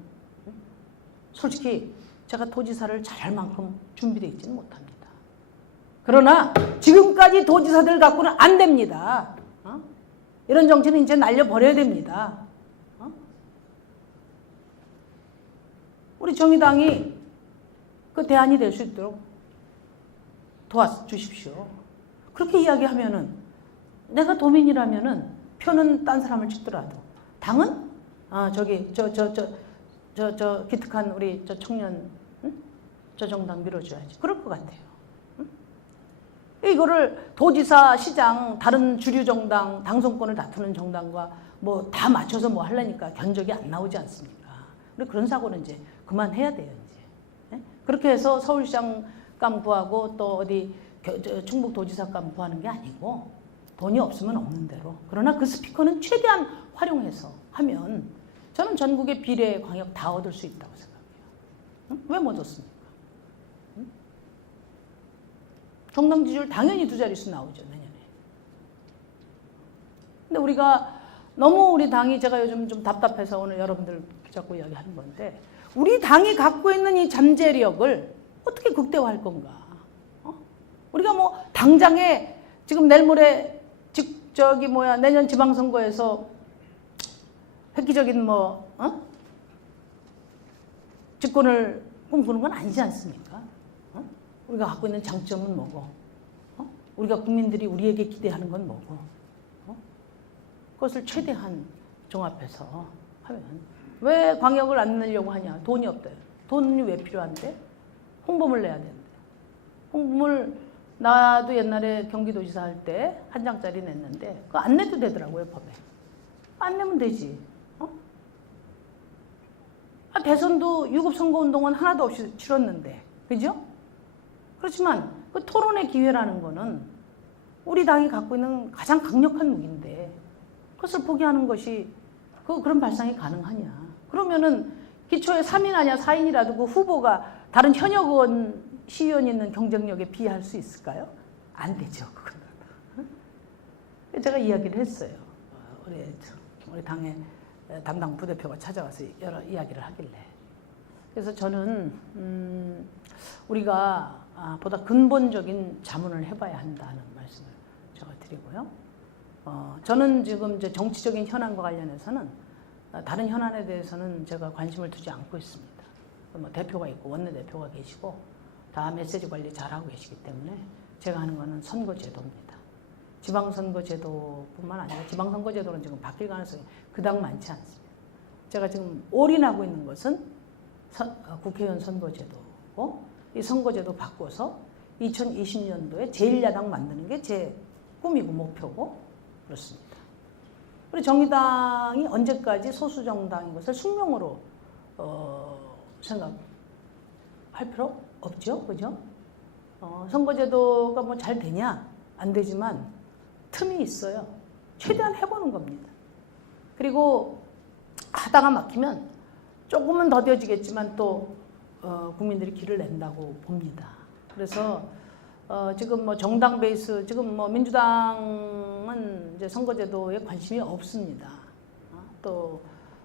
솔직히 제가 도지사를 잘할 만큼 준비되어 있지는 못합니다. 그러나 지금까지 도지사들 갖고는 안 됩니다. 이런 정치는 이제 날려버려야 됩니다. 우리 정의당이 그 대안이 될 수 있도록 도와주십시오. 그렇게 이야기하면은 내가 도민이라면은 표는 딴 사람을 찍더라도 당은 기특한 우리 저 청년 저 정당 밀어줘야지. 그럴 것 같아요. 이거를 도지사, 시장, 다른 주류 정당, 당선권을 다투는 정당과 뭐 다 맞춰서 뭐 하려니까 견적이 안 나오지 않습니까? 그리고 그런 사고는 이제 그만해야 돼요, 이제. 그렇게 해서 서울시장 감 구하고 또 어디 충북도지사 감 구하는 게 아니고 돈이 없으면 없는 대로. 그러나 그 스피커는 최대한 활용해서 하면 저는 전국의 비례, 광역 다 얻을 수 있다고 생각해요. 왜 못 얻습니까? 정당 지지율 당연히 2자릿수 나오죠, 내년에. 근데 우리가 너무 우리 당이 제가 요즘 좀 답답해서 오늘 여러분들 자꾸 이야기하는 건데 우리 당이 갖고 있는 이 잠재력을 어떻게 극대화할 건가? 우리가 뭐 당장에 지금 내일 모레 내년 지방선거에서 획기적인 집권을 꿈꾸는 건 아니지 않습니까? 우리가 갖고 있는 장점은 뭐고? 우리가 국민들이 우리에게 기대하는 건 뭐고? 그것을 최대한 종합해서 하면 왜 광역을 안 내려고 하냐? 돈이 없대요. 돈이 왜 필요한데? 홍보물 내야 되는데. 홍보물 나도 옛날에 경기도지사 할 때 한 장짜리 냈는데 그거 안 내도 되더라고요, 법에. 안 내면 되지. 대선도 유급선거운동은 하나도 없이 치렀는데. 그죠? 그렇지만 그 토론의 기회라는 거는 우리 당이 갖고 있는 가장 강력한 무기인데 그것을 포기하는 것이 그런 발상이 가능하냐. 그러면은 기초에 3인 아니야 4인이라도 그 후보가 다른 현역 의원, 시의원이 있는 경쟁력에 비할 수 있을까요? 안 되죠. 그거는. 제가 이야기를 했어요. 우리 당의 담당 부대표가 찾아와서 여러 이야기를 하길래. 그래서 저는 우리가 보다 근본적인 자문을 해봐야 한다는 말씀을 제가 드리고요. 저는 지금 이제 정치적인 현안과 관련해서는 다른 현안에 대해서는 제가 관심을 두지 않고 있습니다. 뭐 대표가 있고 원내대표가 계시고 다 메시지 관리 잘하고 계시기 때문에 제가 하는 거는 선거제도입니다. 지방선거제도뿐만 아니라 지방선거제도는 지금 바뀔 가능성이 그닥 많지 않습니다. 제가 지금 올인하고 있는 것은 국회의원 선거제도고 이 선거제도 바꿔서 2020년도에 제1야당 만드는 게 제 꿈이고 목표고 그렇습니다. 우리 정의당이 언제까지 소수정당인 것을 숙명으로 생각할 필요 없죠. 그죠? 선거제도가 뭐 잘 되냐? 안 되지만 틈이 있어요. 최대한 해보는 겁니다. 그리고 하다가 막히면 조금은 더뎌지겠지만 또 국민들이 길을 낸다고 봅니다. 그래서 지금 뭐 정당 베이스, 지금 뭐 민주당은 이제 선거제도에 관심이 없습니다. 또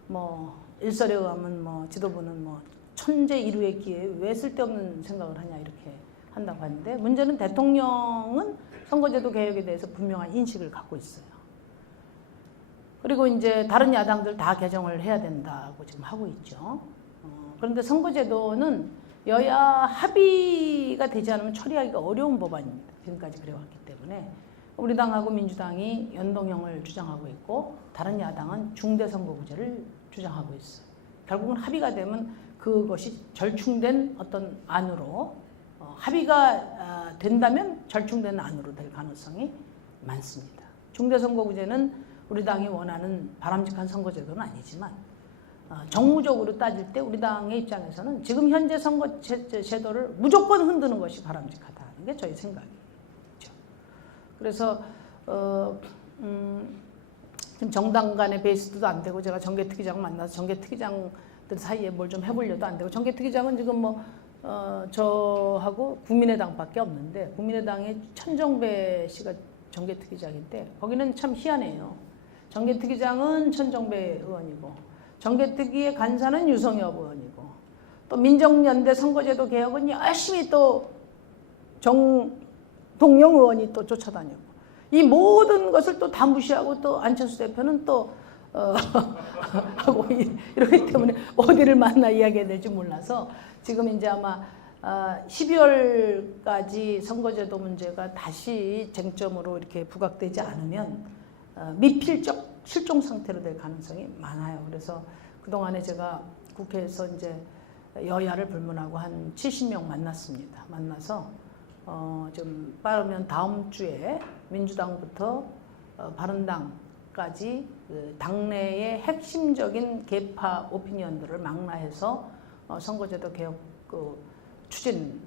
뭐 일설에 의하면 뭐 지도부는 뭐 천재 일우의 기회에 왜 쓸데없는 생각을 하냐 이렇게 한다고 하는데 문제는 대통령은 선거제도 개혁에 대해서 분명한 인식을 갖고 있어요. 그리고 이제 다른 야당들 다 개정을 해야 된다고 지금 하고 있죠. 그런데 선거제도는 여야 합의가 되지 않으면 처리하기가 어려운 법안입니다. 지금까지 그래왔기 때문에 우리 당하고 민주당이 연동형을 주장하고 있고 다른 야당은 중대선거구제를 주장하고 있어요. 결국은 합의가 되면 그것이 절충된 어떤 안으로 합의가 된다면 절충된 안으로 될 가능성이 많습니다. 중대선거구제는 우리 당이 원하는 바람직한 선거제도는 아니지만 정무적으로 따질 때 우리 당의 입장에서는 지금 현재 선거 제도를 무조건 흔드는 것이 바람직하다는 게 저희 생각이죠. 그래서 정당 간의 베이스도 안 되고 제가 정계특위장 만나서 정계특위장들 사이에 뭘 좀 해보려도 안 되고 정계특위장은 지금 뭐 저하고 국민의당밖에 없는데 국민의당의 천정배 씨가 정계특위장인데 거기는 참 희한해요. 정계특위장은 천정배 의원이고 정계특위의 간사는 유성엽 의원이고 또 민정연대 선거제도 개혁은 열심히 또 정동영 의원이 또 쫓아다녔고 이 모든 것을 또 다 무시하고 또 안철수 대표는 또 하고 이러기 때문에 어디를 만나 이야기해야 될지 몰라서 지금 이제 아마 12월까지 선거제도 문제가 다시 쟁점으로 이렇게 부각되지 않으면 미필적 실종 상태로 될 가능성이 많아요. 그래서 그동안에 제가 국회에서 이제 여야를 불문하고 한 70명 만났습니다. 만나서 좀 빠르면 다음 주에 민주당부터 바른당까지 그 당내의 핵심적인 계파 오피니언들을 망라해서 선거제도 개혁 그 추진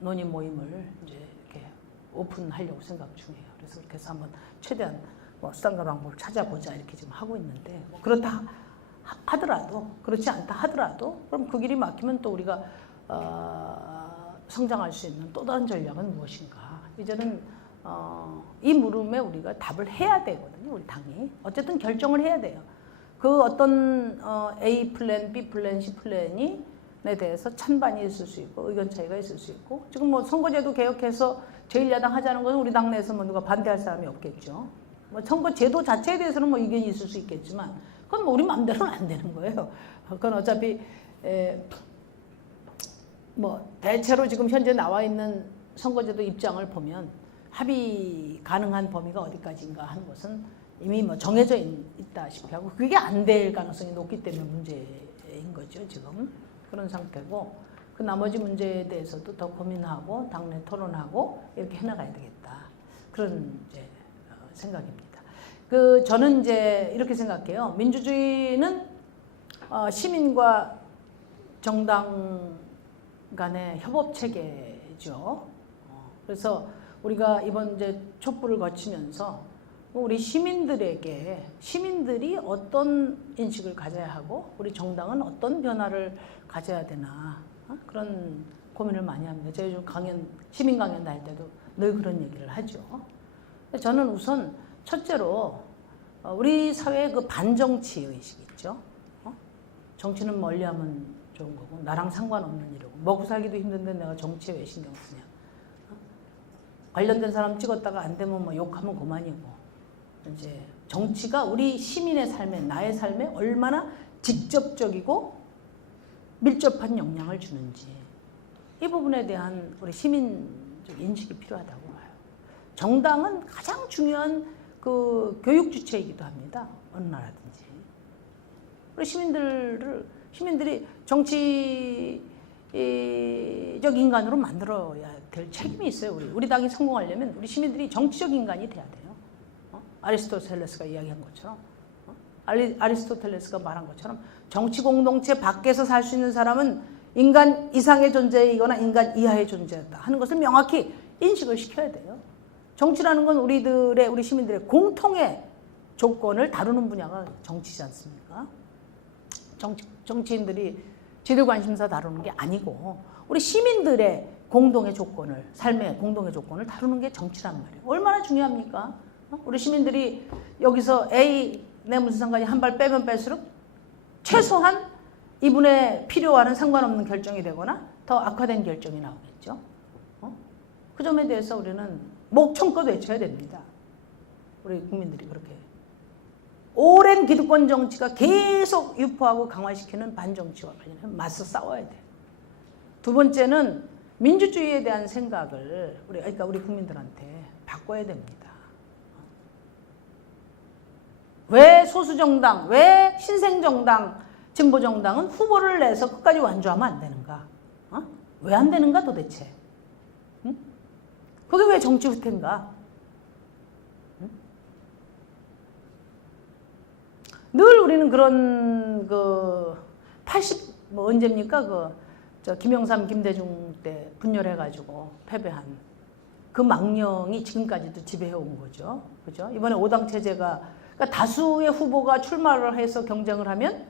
논의 모임을 이제 이렇게 오픈하려고 생각 중이에요. 그래서 그렇게 해서 한번 최대한 뭐 수단과 방법을 찾아보자 이렇게 지금 하고 있는데 뭐 그렇다 하더라도 그렇지 않다 하더라도 그럼 그 길이 막히면 또 우리가 성장할 수 있는 또 다른 전략은 무엇인가? 이제는 이 물음에 우리가 답을 해야 되거든요. 우리 당이 어쨌든 결정을 해야 돼요. 그 어떤 A 플랜, B 플랜, C 플랜에 대해서 찬반이 있을 수 있고 의견 차이가 있을 수 있고 지금 뭐 선거제도 개혁해서 제1야당 하자는 것은 우리 당내에서 뭐 누가 반대할 사람이 없겠죠. 뭐 선거제도 자체에 대해서는 뭐 의견이 있을 수 있겠지만 그건 뭐 우리 마음대로는 안 되는 거예요. 그건 어차피 뭐 대체로 지금 현재 나와 있는 선거제도 입장을 보면 합의 가능한 범위가 어디까지인가 하는 것은 이미 뭐 정해져 있다시피 하고 그게 안 될 가능성이 높기 때문에 문제인 거죠. 지금 그런 상태고 그 나머지 문제에 대해서도 더 고민하고 당내 토론하고 이렇게 해나가야 되겠다. 그런 이제 생각입니다. 저는 이제 이렇게 생각해요. 민주주의는 시민과 정당 간의 협업 체계죠. 그래서 우리가 이번 이제 촛불을 거치면서 우리 시민들이 어떤 인식을 가져야 하고 우리 정당은 어떤 변화를 가져야 되나 그런 고민을 많이 합니다. 제가 요즘 시민 강연 다닐 때도 늘 그런 얘기를 하죠. 저는 우선 첫째로 우리 사회의 그 반정치 의식이 있죠. 정치는 멀리하면 좋은 거고 나랑 상관없는 일이고 먹고 살기도 힘든데 내가 정치에 왜 신경 쓰냐. 관련된 사람 찍었다가 안 되면 뭐 욕하면 그만이고 이제 정치가 우리 시민의 삶에 나의 삶에 얼마나 직접적이고 밀접한 영향을 주는지 이 부분에 대한 우리 시민적 인식이 필요하다고 봐요. 정당은 가장 중요한 그 교육 주체이기도 합니다. 어느 나라든지. 우리 시민들이 정치적 인간으로 만들어야 될 책임이 있어요. 우리 당이 성공하려면 우리 시민들이 정치적 인간이 돼야 돼요. 아리스토텔레스가 이야기한 것처럼 아리스토텔레스가 말한 것처럼 정치 공동체 밖에서 살 수 있는 사람은 인간 이상의 존재이거나 인간 이하의 존재다 하는 것을 명확히 인식을 시켜야 돼요. 정치라는 건 우리 시민들의 공통의 조건을 다루는 분야가 정치지 않습니까? 정치인들이 지들 관심사 다루는 게 아니고 우리 시민들의 공동의 조건을 삶의 공동의 조건을 다루는 게 정치란 말이에요. 얼마나 중요합니까? 우리 시민들이 여기서 A 내 무슨 상관이 한 발 빼면 뺄수록 최소한 이분의 필요와는 상관없는 결정이 되거나 더 악화된 결정이 나오겠죠. 그 점에 대해서 우리는 목청껏 외쳐야 됩니다. 우리 국민들이 그렇게 오랜 기득권 정치가 계속 유포하고 강화시키는 반정치와 관련해서 맞서 싸워야 돼요. 두 번째는 민주주의에 대한 생각을 그러니까 우리 국민들한테 바꿔야 됩니다. 왜 소수정당, 왜 신생정당, 진보정당은 후보를 내서 끝까지 완주하면 안 되는가? 왜 안 되는가 도대체? 응? 그게 왜 정치 후퇴인가? 응? 늘 우리는 그런 그 80 뭐 언제입니까? 저 김영삼 김대중 때 분열해가지고 패배한 그 망령이 지금까지도 지배해온 거죠. 그죠? 이번에 5당 체제가 그러니까 다수의 후보가 출마를 해서 경쟁을 하면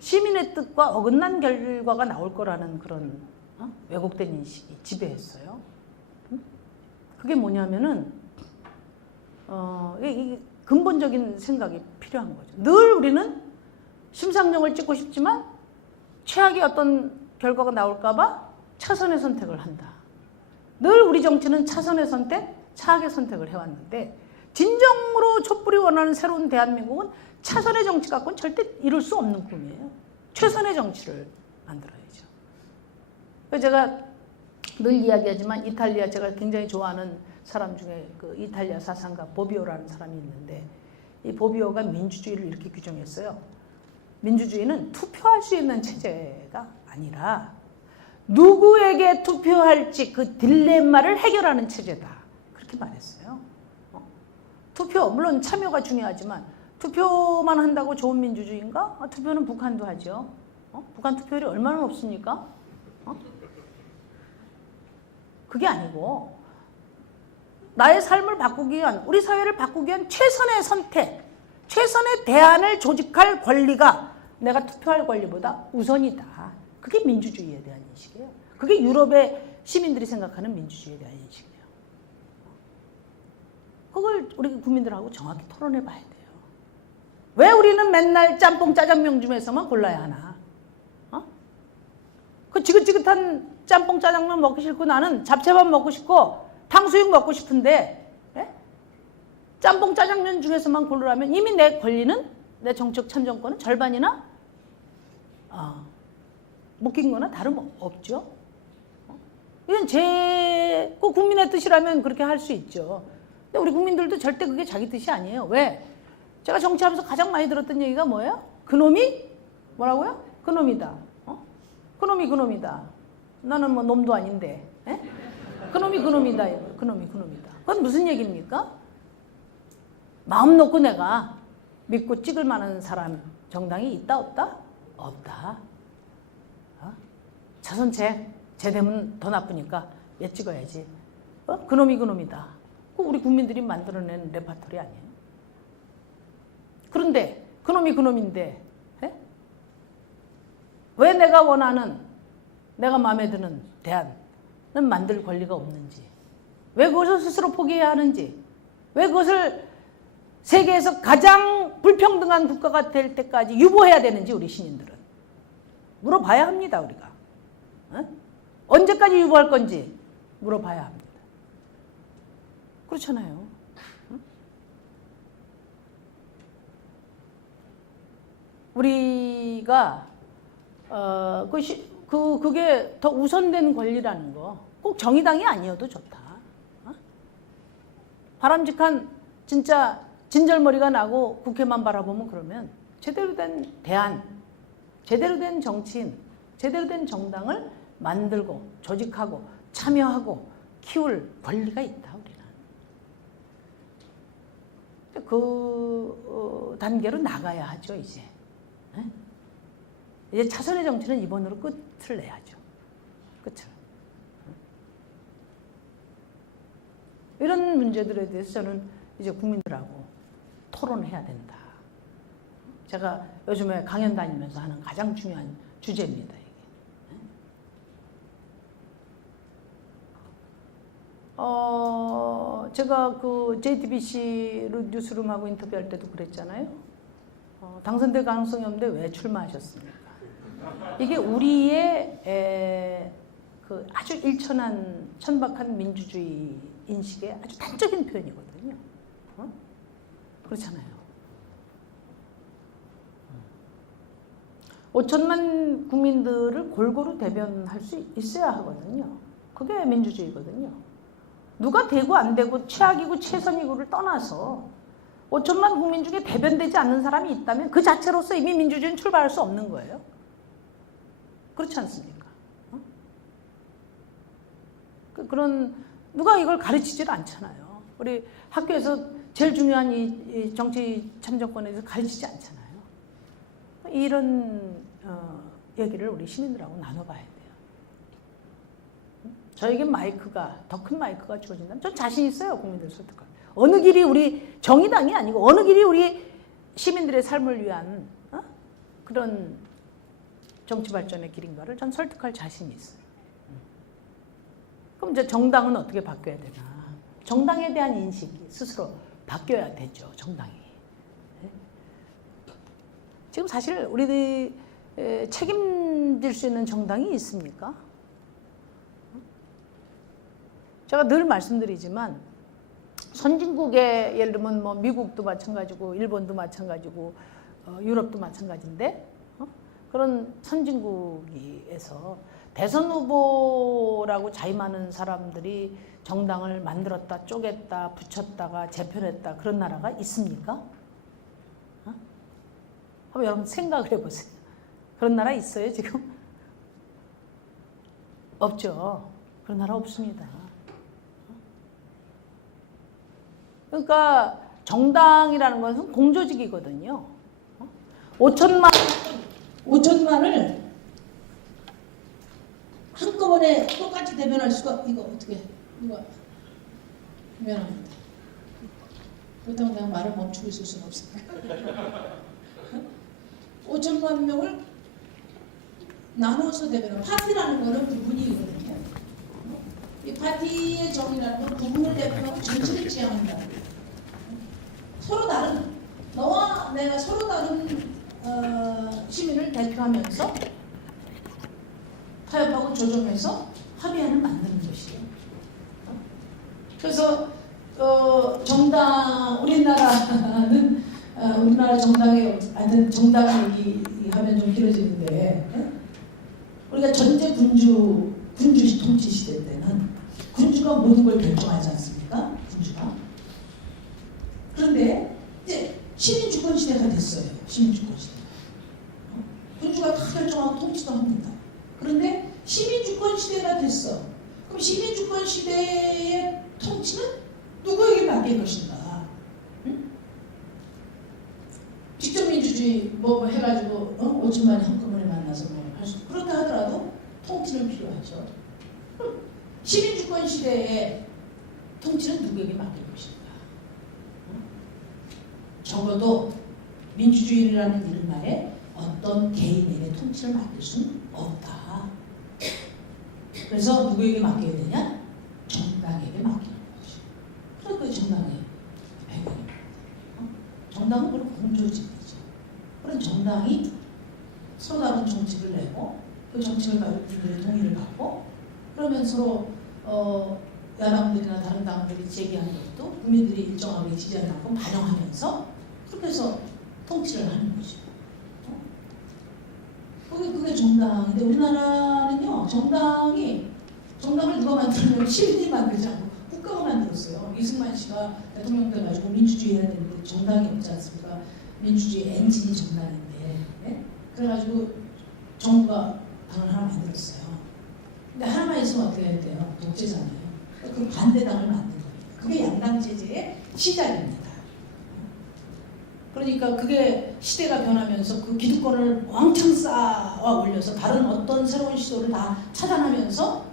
시민의 뜻과 어긋난 결과가 나올 거라는 그런 왜곡된 인식이 지배했어요. 그게 뭐냐면은 이 근본적인 생각이 필요한 거죠. 늘 우리는 심상정을 찍고 싶지만 최악의 어떤 결과가 나올까봐 차선의 선택을 한다. 늘 우리 정치는 차선의 선택, 차악의 선택을 해왔는데 진정으로 촛불이 원하는 새로운 대한민국은 차선의 정치 갖고는 절대 이룰 수 없는 꿈이에요. 최선의 정치를 만들어야죠. 제가 늘 이야기하지만 이탈리아 제가 굉장히 좋아하는 사람 중에 그 이탈리아 사상가 보비오라는 사람이 있는데 이 보비오가 민주주의를 이렇게 규정했어요. 민주주의는 투표할 수 있는 체제가 아니라 누구에게 투표할지 그 딜레마를 해결하는 체제다. 그렇게 말했어요. 투표, 물론 참여가 중요하지만 투표만 한다고 좋은 민주주의인가? 투표는 북한도 하죠. 북한 투표율이 얼마나 높습니까? 그게 아니고 나의 삶을 바꾸기 위한, 우리 사회를 바꾸기 위한 최선의 선택, 최선의 대안을 조직할 권리가 내가 투표할 권리보다 우선이다. 그게 민주주의에 대한 인식이에요. 그게 유럽의 시민들이 생각하는 민주주의에 대한 인식이에요. 그걸 우리 국민들하고 정확히 토론해 봐야 돼요. 왜 우리는 맨날 짬뽕 짜장면 중에서만 골라야 하나? 그 지긋지긋한 짬뽕 짜장면 먹기 싫고 나는 잡채밥 먹고 싶고 탕수육 먹고 싶은데 짬뽕 짜장면 중에서만 고르라면 이미 내 권리는, 내 정책 참정권은 절반이나 묶인 거나 다름없죠. 이건 그 국민의 뜻이라면 그렇게 할 수 있죠. 근데 우리 국민들도 절대 그게 자기 뜻이 아니에요. 왜? 제가 정치하면서 가장 많이 들었던 얘기가 뭐예요? 그놈이 뭐라고요? 그놈이다. 그놈이다. 나는 뭐 놈도 아닌데. 그놈이다. 그놈이다. 그건 무슨 얘기입니까? 마음 놓고 내가 믿고 찍을 만한 사람, 정당이 있다 없다? 없다. 자선책 제되면 더 나쁘니까 얘 찍어야지. 그놈이다. 우리 국민들이 만들어낸 레파토리 아니에요. 그런데 그놈인데 왜 내가 원하는, 내가 마음에 드는 대안은 만들 권리가 없는지, 왜 그것을 스스로 포기해야 하는지, 왜 그것을 세계에서 가장 불평등한 국가가 될 때까지 유보해야 되는지 우리 시민들은 물어봐야 합니다. 우리가 언제까지 유보할 건지 물어봐야 합니다. 그렇잖아요. 우리가 그게 더 우선된 권리라는 거, 꼭 정의당이 아니어도 좋다. 바람직한 진짜 진절머리가 나고 국회만 바라보면 그러면 제대로 된 대안, 제대로 된 정치인, 제대로 된 정당을 만들고 조직하고 참여하고 키울 권리가 있다. 우리는 그 단계로 나가야 하죠. 이제 차선의 정치는 이번으로 끝을 내야죠. 끝을. 이런 문제들에 대해서 저는 이제 국민들하고 토론해야 된다. 제가 요즘에 강연 다니면서 하는 가장 중요한 주제입니다. 이게. 제가 그 JTBC 뉴스룸하고 인터뷰할 때도 그랬잖아요. 당선될 가능성이 없는데 왜 출마하셨습니까? 이게 우리의 그 아주 일천한 천박한 민주주의 인식의 아주 단적인 표현이거든요. 그렇잖아요. 5천만 국민들을 골고루 대변할 수 있어야 하거든요. 그게 민주주의거든요. 누가 되고 안 되고 최악이고 최선이고를 떠나서 5천만 국민 중에 대변되지 않는 사람이 있다면 그 자체로서 이미 민주주의는 출발할 수 없는 거예요. 그렇지 않습니까? 그런 누가 이걸 가르치질 않잖아요. 우리 학교에서 제일 중요한 이 정치 참정권에 대해서 가르치지 않잖아요. 이런 얘기를 우리 시민들하고 나눠봐야 돼요. 저에게 마이크가, 더 큰 마이크가 주어진다면 전 자신 있어요. 국민들 설득할. 어느 길이 우리 정의당이 아니고 어느 길이 우리 시민들의 삶을 위한 그런 정치 발전의 길인가를 전 설득할 자신이 있어요. 그럼 이제 정당은 어떻게 바뀌어야 되나? 정당에 대한 인식이 스스로 바뀌어야 되죠. 정당이. 지금 사실 우리들이 책임질 수 있는 정당이 있습니까? 제가 늘 말씀드리지만 선진국의 예를 들면 뭐 미국도 마찬가지고 일본도 마찬가지고 유럽도 마찬가지인데 그런 선진국에서 대선 후보라고 자임하는 사람들이 정당을 만들었다 쪼갰다 붙였다가 재편했다 그런 나라가 있습니까? 한번 여러분 생각을 해보세요. 그런 나라 있어요 지금? 없죠. 그런 나라 없습니다. 그러니까 정당이라는 것은 공조직이거든요. 5천만을 한꺼번에 똑같이 대변할 수가 이거 어떻게 이거 미안합니다. 그렇다고 내가 말을 멈추고 있을 수는 없습니다. 5천만 명을 나눠서 대변하는 파티라는 거는 부분이거든요. 이 파티의 정의라는 건 부분을 대변하고 전체를 지향한다. 서로 다른 너와 내가 서로 다른 시민을 대표하면서 타협하고 조정해서 합의안을 만드는 것이에요. 그래서 정당 우리나라는 우리나라 정당에 하여튼 정당 얘기하면 좀 길어지는데 우리가 전제 군주 통치 시대 때는 군주가 모든 걸 결정하지 않습니까? 군주가. 그런데 이제 시민주권 시대가 됐어요. 시민주권 시대. 군주가 다 결정하고 통치도 합니다. 그런데 시민주권 시대가 됐어. 그럼 시민주권 시대의 통치는 누구에게 맡길 것인가? 응? 직접 민주주의 뭐 해가지고 5천만이 한꺼번에 만나서 뭐 할 수 그렇다 하더라도 통치는 필요하죠. 그럼 시민주권 시대의 통치는 누구에게 맡길 것인가? 적어도 민주주의라는 이름하에 어떤 개인에게 통치를 맡길 수는 없다. 그래서 누구에게 맡겨야 되냐? 정당에게 맡기는 거죠. 그래서 그 정당의 배경입니다. 정당은 그런 공조직이죠. 그런 정당이 서로 다른 정책을 내고 그 정책을 가지고 국민들의 동의를 받고 그러면 서로 야당들이나 다른 당들이 제기하는 것도 국민들이 일정하게 지지하지 않고 반영하면서 그렇게 해서 통치를 하는 거죠. 그게 정당인데 우리나라는요 정당을 누가 만들면 시민이 만들지 않고 국가가 만들었어요. 이승만 씨가 대통령 돼가지고 민주주의 해야 되는데 정당이 없지 않습니까? 민주주의 엔진이 정당인데 네? 그래가지고 정부가 당을 하나 만들었어요. 근데 하나만 있으면 어떻게 해야 돼요? 독재잖아요. 그 반대당을 만든 겁니다. 그게 양당제재의 시작입니다. 그러니까 그게 시대가 변하면서 그 기득권을 왕창 쌓아 올려서 다른 어떤 새로운 시도를 다 차단하면서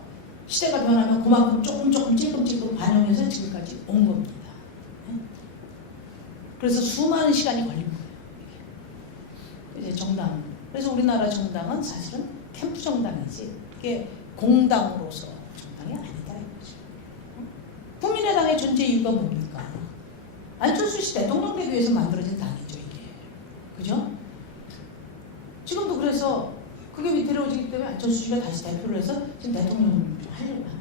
시대가 변하면 그만큼 조금 찔끔찔끔 반영해서 지금까지 온 겁니다. 그래서 수많은 시간이 걸린 거예요. 이제 정당. 그래서 우리나라 정당은 사실은 캠프 정당이지 이게 공당으로서 정당이 아니다 이거죠. 국민의당의 존재 이유가 뭡니까? 안철수 씨 대통령 되기 위해서 만들어진 당이죠 이게. 그죠? 지금도 그래서 그게 위태로워지기 때문에 안철수 씨가 다시 대표를 해서 지금 대통령을 하려고 합니다.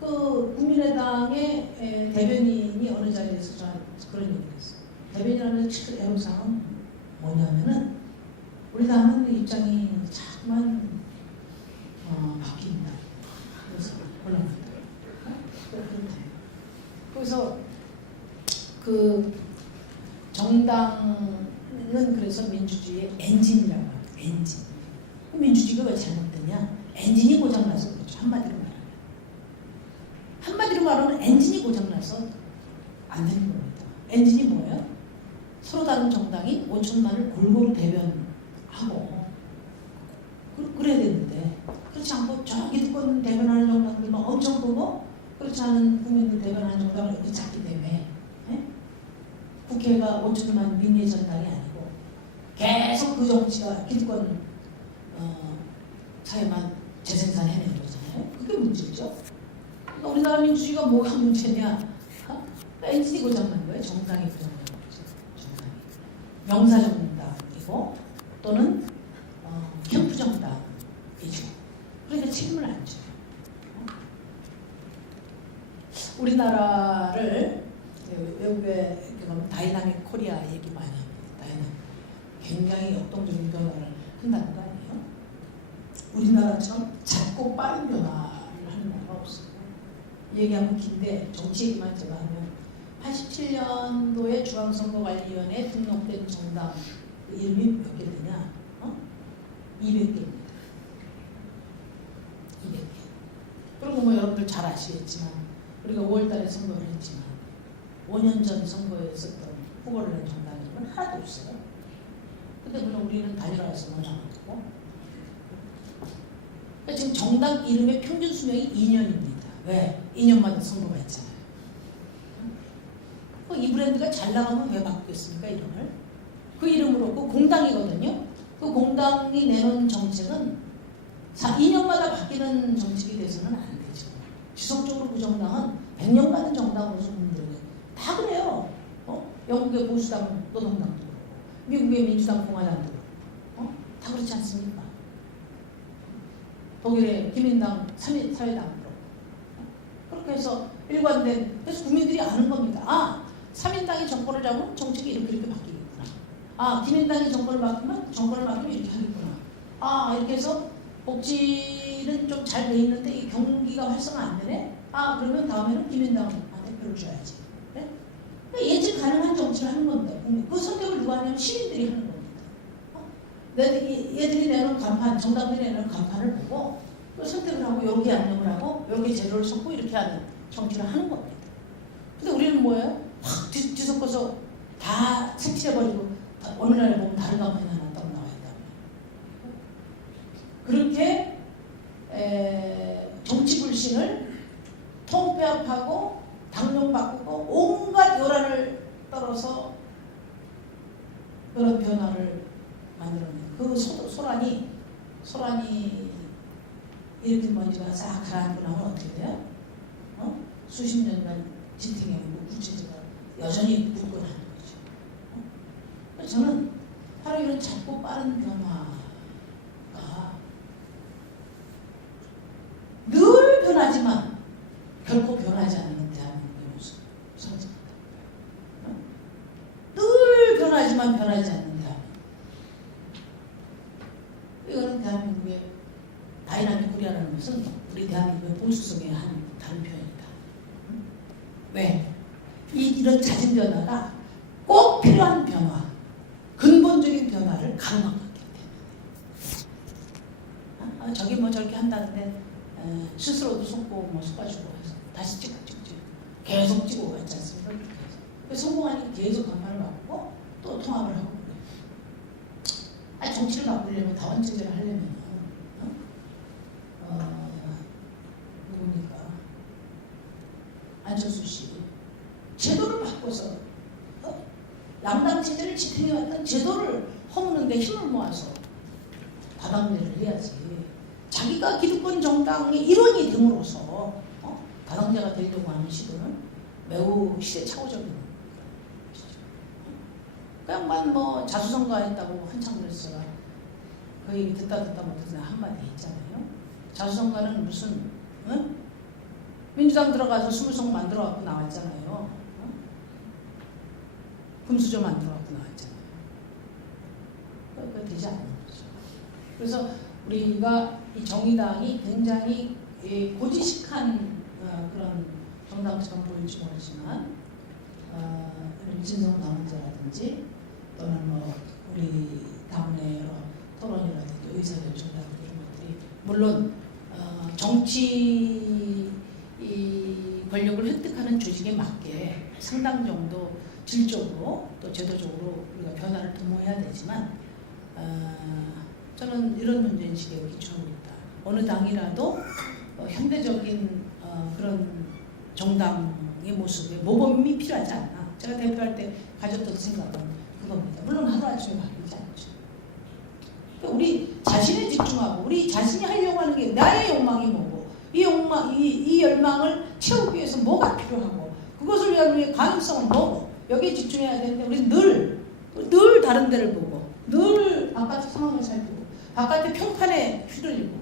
그 국민의당의 대변인이 어느 자리에서 저한테 그런 얘기를 했어요. 대변인이라는 큰 애로사항은 뭐냐면은 우리 당은 입장이 자꾸만 바뀐다. 그래서 올라간다. 그래서 그 정당은 그래서 민주주의의 엔진이라고 합니다. 엔진. 민주주의가 왜 잘못되냐? 엔진이 고장나서 그렇죠. 한마디로 말하면 엔진이 고장나서 안 되는 겁니다. 엔진이 뭐예요? 서로 다른 정당이 5천만을 골고루 대변하고 그래야 되는데 그렇지 않고 저기 기득권 대변하는 정당들만 엄청 크고 그렇지 않은 국민들 대변하는 정당은 여기 작기 때문에 국회가 5천만 민의 전당이 아니고 계속 그 정치가 기득권 사회만 재생산해내는 거잖아요. 그게 문제죠. 그러니까 우리나라 민주주의가 뭐가 문제냐? NCT 고장난 거예요. 정당이 고장난 거죠. 정당이. 명사정당이고 또는 캠프정당이죠. 그러니까 책임을 안 져요. 우리나라를 외국에 가면 다이나믹 코리아 얘기 많이 합니다. 다이나믹. 굉장히 역동적인 변화를 한다는 거 아니에요? 우리나라처럼 작고 빠른 변화를 하는 나라가 없어요. 얘기하면 긴데 정치 얘기만 제가 하면 87년도에 중앙선거관리위원회에 등록된 정당 이름이 몇 개 되냐? 200개입니다. 200개. 그리고 뭐 여러분들 잘 아시겠지만 우리가 5월달에 선거를 했지만 5년 전 선거에 있었던 후보를 낸 정당 이름은 하나도 없어요. 근데 물론 우리는 단일화해서만 나왔고 그러니까 지금 정당 이름의 평균 수명이 2년입니다. 왜? 2년마다 선거가 있잖아요. 이 브랜드가 잘 나가면 왜 바꾸겠습니까? 이름을. 그 이름으로 그 공당이거든요. 그 공당이 내놓은 정책은 2년마다 바뀌는 정책이 돼서는 안 되죠. 지속적으로 그 정당은 100년 가는 정당으로서 문제는 다 그래요. 영국의 보수당 노동당도 그렇고 미국의 민주당 공화당도 그렇고 다 그렇지 않습니까? 독일의 기민당 사회당 그렇고 그렇게 해서 일관된 그래서 국민들이 아는 겁니다. 3인당이 정권을 잡으면 정책이 이렇게 바뀌겠구나. 기민당이 정권을 맡기면 이렇게 하겠구나. 이렇게 해서 복지는 좀 잘 돼 있는데 이 경기가 활성화 안 되네. 그러면 다음에는 기민당한테 표를 줘야지. 네? 그러니까 예측 가능한 정치를 하는 건데 그 선택을 누가 하냐면 시민들이 하는 겁니다. 얘들이 내놓은 간판, 정당들이 내놓은 간판을 보고 그 선택을 하고 이렇게 양념을 하고 이렇게 재료를 섞고 이렇게 하는 정치를 하는 겁니다. 근데 우리는 뭐예요? 확 뒤섞어서 다 색칠해버리고 어느 날에 보면 다른 간판이 하나 딱 나와 있다. 그렇게 정치 불신을 통폐합하고 당론 바꾸고 온갖 요란을 떨어서 그런 변화를 만들어내요. 그 소란이 이렇게 먼지가 싹 가라앉고 나면 어떻게 돼요? 수십 년간 지탱해오고 구체제가 여전히 굳건한 거죠. 그래서 저는 바로 이런 작고 빠른 변화가 늘 변하지만 결코 변하지 않는 대한민국의 모습 선정합니다. 늘 변하지만 변하지 않는 대한민국. 이거는 대한민국의 다이나믹 코리아라는 것은 우리 대한민국의 보수성의 한 다른 표현이다. 왜? 이런 잦은 변화가 꼭 필요한 변화, 근본적인 변화를 가로막았기 때문에. 저기 뭐 저렇게 한다는데 스스로도 속고 뭐 속아주고 해서 다시 찍고 계속 찍고 갔지 않습니까? 그래서 성공하니까 계속 간판을 바꾸고 또 통합을 하고 그래요. 정치를 바꾸려면 다원체제를 하려면 누굽니까? 안철수 씨 제도를 바꿔서 양당 체제를 지탱해왔던 제도를 허무는데 힘을 모아서 다당제를 해야지. 자기가 기득권 정당의 일원이 됨으로써 다당제가 되려고 하는 시도는 매우 시대착오적인 것이죠. 그 양반 뭐 자수성가했다고 한참 그랬어요. 그 얘기 듣다 못해서 한마디 했잖아요. 자수성가는 무슨 민주당 들어가서 스물송 만들어 갖고 나왔잖아요. 금수저 만들어 갖고 나왔잖아요. 그거 되지 않는 거죠. 그래서 우리가 이 정의당이 굉장히 고지식한 그런 정당처럼 보일지 모르지만 진성 당원자라든지 또는 뭐 우리 당내 여러 토론이라든지 의사결정이라든지 이런 것들이 물론 정치 이 권력을 획득하는 조직에 맞게 상당 정도 질적으로 또 제도적으로 우리가 변화를 도모해야 되지만 저는 이런 문제인식에 기초하고 있다. 어느 당이라도 현대적인 그런 정당의 모습에 모범이 필요하지 않나. 제가 대표할 때 가졌던 생각은 그겁니다. 물론 하루아침에 바뀌지 않죠. 우리 자신에 집중하고 우리 자신이 하려고 하는 게 나의 욕망이 뭐고 이 열망을 채우기 위해서 뭐가 필요하고 그것을 위한 우리의 가능성은 뭐고 여기에 집중해야 되는데 우리는 늘 다른 데를 보고 늘 바깥의 상황을 살피고 바깥의 평판에 휘둘리고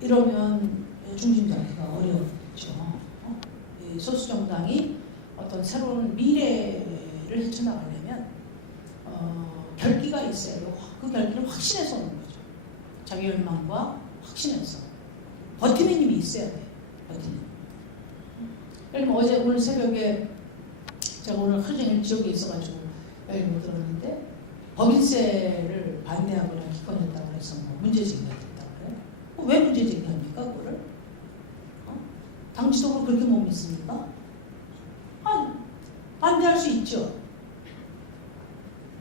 이러면 중심 잡기가 어렵죠. 소수정당이 어떤 새로운 미래를 헤쳐나가려면 결기가 있어야 돼요. 그 결기는 확신해서 오는 거죠. 자기 열망과 확신해서 버티는 힘이 있어야 돼요. 버티는. 그러니까 오늘 새벽에 제가 오늘 하루 종일 지역에 있어가지고 여기 못 들었는데 법인세를 반대하거나 기권했다고 해서 뭐 문제제기가 됐다고 그래요. 왜 문제제기합니까 그거를? 당 지도부를 그렇게 못 믿습니까? 반대할 수 있죠.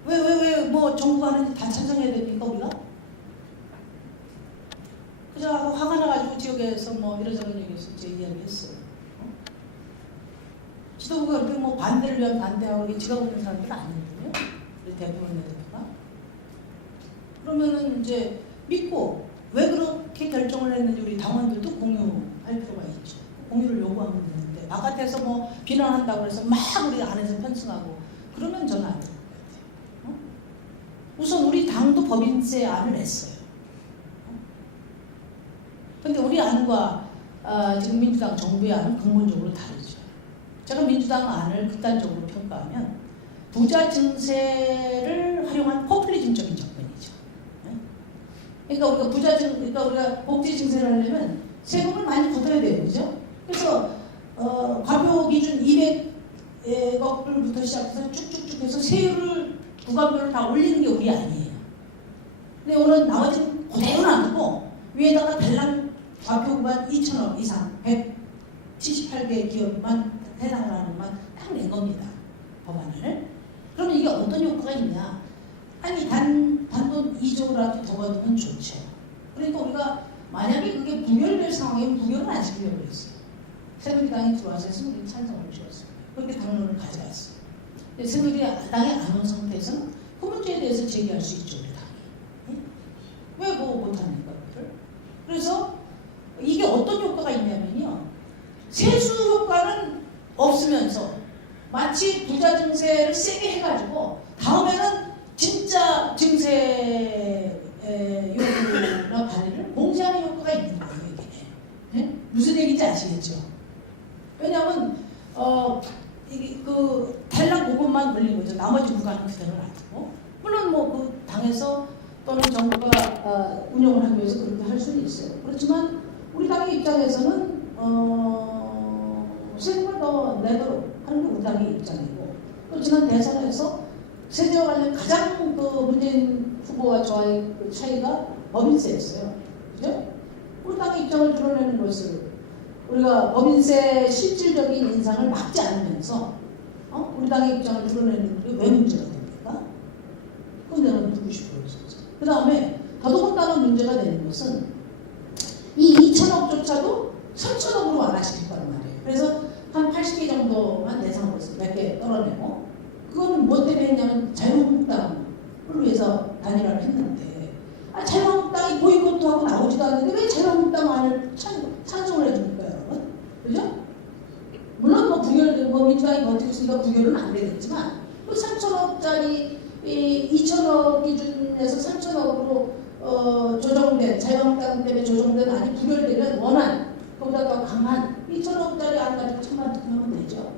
왜 뭐 정부가 하는지 다 찬성해야 됩니까 우리가? 그저 화가 나가지고 지역에서 뭐 이러저런 얘기해서 제 이야기했어요. 지도부가 그렇게 뭐 반대를 위한 반대하고 지가 보는 사람들은 아니거든요. 우리 대부분의 대표가. 그러면은 이제 믿고 왜 그렇게 결정을 했는지 우리 당원들도 공유할 필요가 있죠. 공유를 요구하면 되는데 바깥에서 뭐 비난한다고 해서 막 우리 안에서 편승하고 그러면 저는 안 될 것 같아요. 우선 우리 당도 법인세 안을 냈어요. 근데 우리 안과 지금 민주당 정부의 안은 근본적으로 다르죠. 제가 민주당 안을 극단적으로 평가하면 부자 증세를 활용한 포퓰리즘적인 접근이죠. 그러니까 우리가 복지 증세를 하려면 세금을 많이 걷어야 돼요, 그죠? 그래서 과표 기준 200억불부터 시작해서 쭉쭉쭉 해서 세율을 구간별로 다 올리는 게 우리 아니에요. 근데 오늘 나머지는 그대로 놔두고 위에다가 별난 과표 구간 2천억 이상 178개 기업만 해당하는 것만 딱 낸 겁니다. 법안을. 그러면 이게 어떤 효과가 있냐? 아니 단돈 2조라도 더 받으면 좋죠. 그러니까 우리가 만약에 그게 부결될 상황이면 부결은 안 시키려고 했어요. 새누리당이 들어와서 새누리 찬성을 주었어요. 그렇게 당론을 가져왔어요. 새누리당이 안 온 상태에서는 그 문제에 대해서 제기할 수 있죠. 우리 당이. 왜 뭐 못합니까? 그걸? 그래서 이게 어떤 효과가 있냐면요. 세수 효과는 없으면서 마치 부자 증세를 세게 해가지고 다음에는 진짜 증세 요구나 발의를 공지하는 효과가 있는 거예요. 이게. 네? 무슨 얘기인지 아시겠죠? 왜냐하면 이게 그 탈락 부분만 올린 거죠. 나머지 구간은 그대로 놔두고 물론 뭐 그 당에서 또는 정부가 운영을 하기 위해서 그렇게 할 수는 있어요. 그렇지만 우리 당의 입장에서는 세금을 더 내도록 하는 게 우리 당의 입장이고 또 지난 대선에서 세제와 관련 가장 그 문재인 후보와 저와의 그 차이가 법인세였어요. 그죠? 우리 당의 입장을 드러내는 것을 우리가 법인세 실질적인 인상을 막지 않으면서 우리 당의 입장을 드러내는 게 왜 문제가 됩니까? 그건 내가 묻고 싶어요. 그 다음에 더더군다나 문제가 되는 것은 이 2천억조차도 3천억으로 완화시킬 거란 말이에요. 그래서 한 80개 정도만 내상으로 몇 개 떨어내고 그거는 뭐 때문에 했냐면 자유한국당을 위해서 단일화를 했는데 자유한국당이 보이콧도 하고 나오지도 않는데 왜 자유한국당 안을 찬성을 해줍니까 여러분? 그죠? 물론 뭐 부결, 민주당이 버티고 있으니까 부결은 안 되겠지만 그 3천억짜리 2천억 기준에서 3천억으로 조정된 자유한국당 때문에 조정된 안이 부결되면 원한 그보다 더 강한 2천억짜리 안 가지고 천만 투표하면 되죠.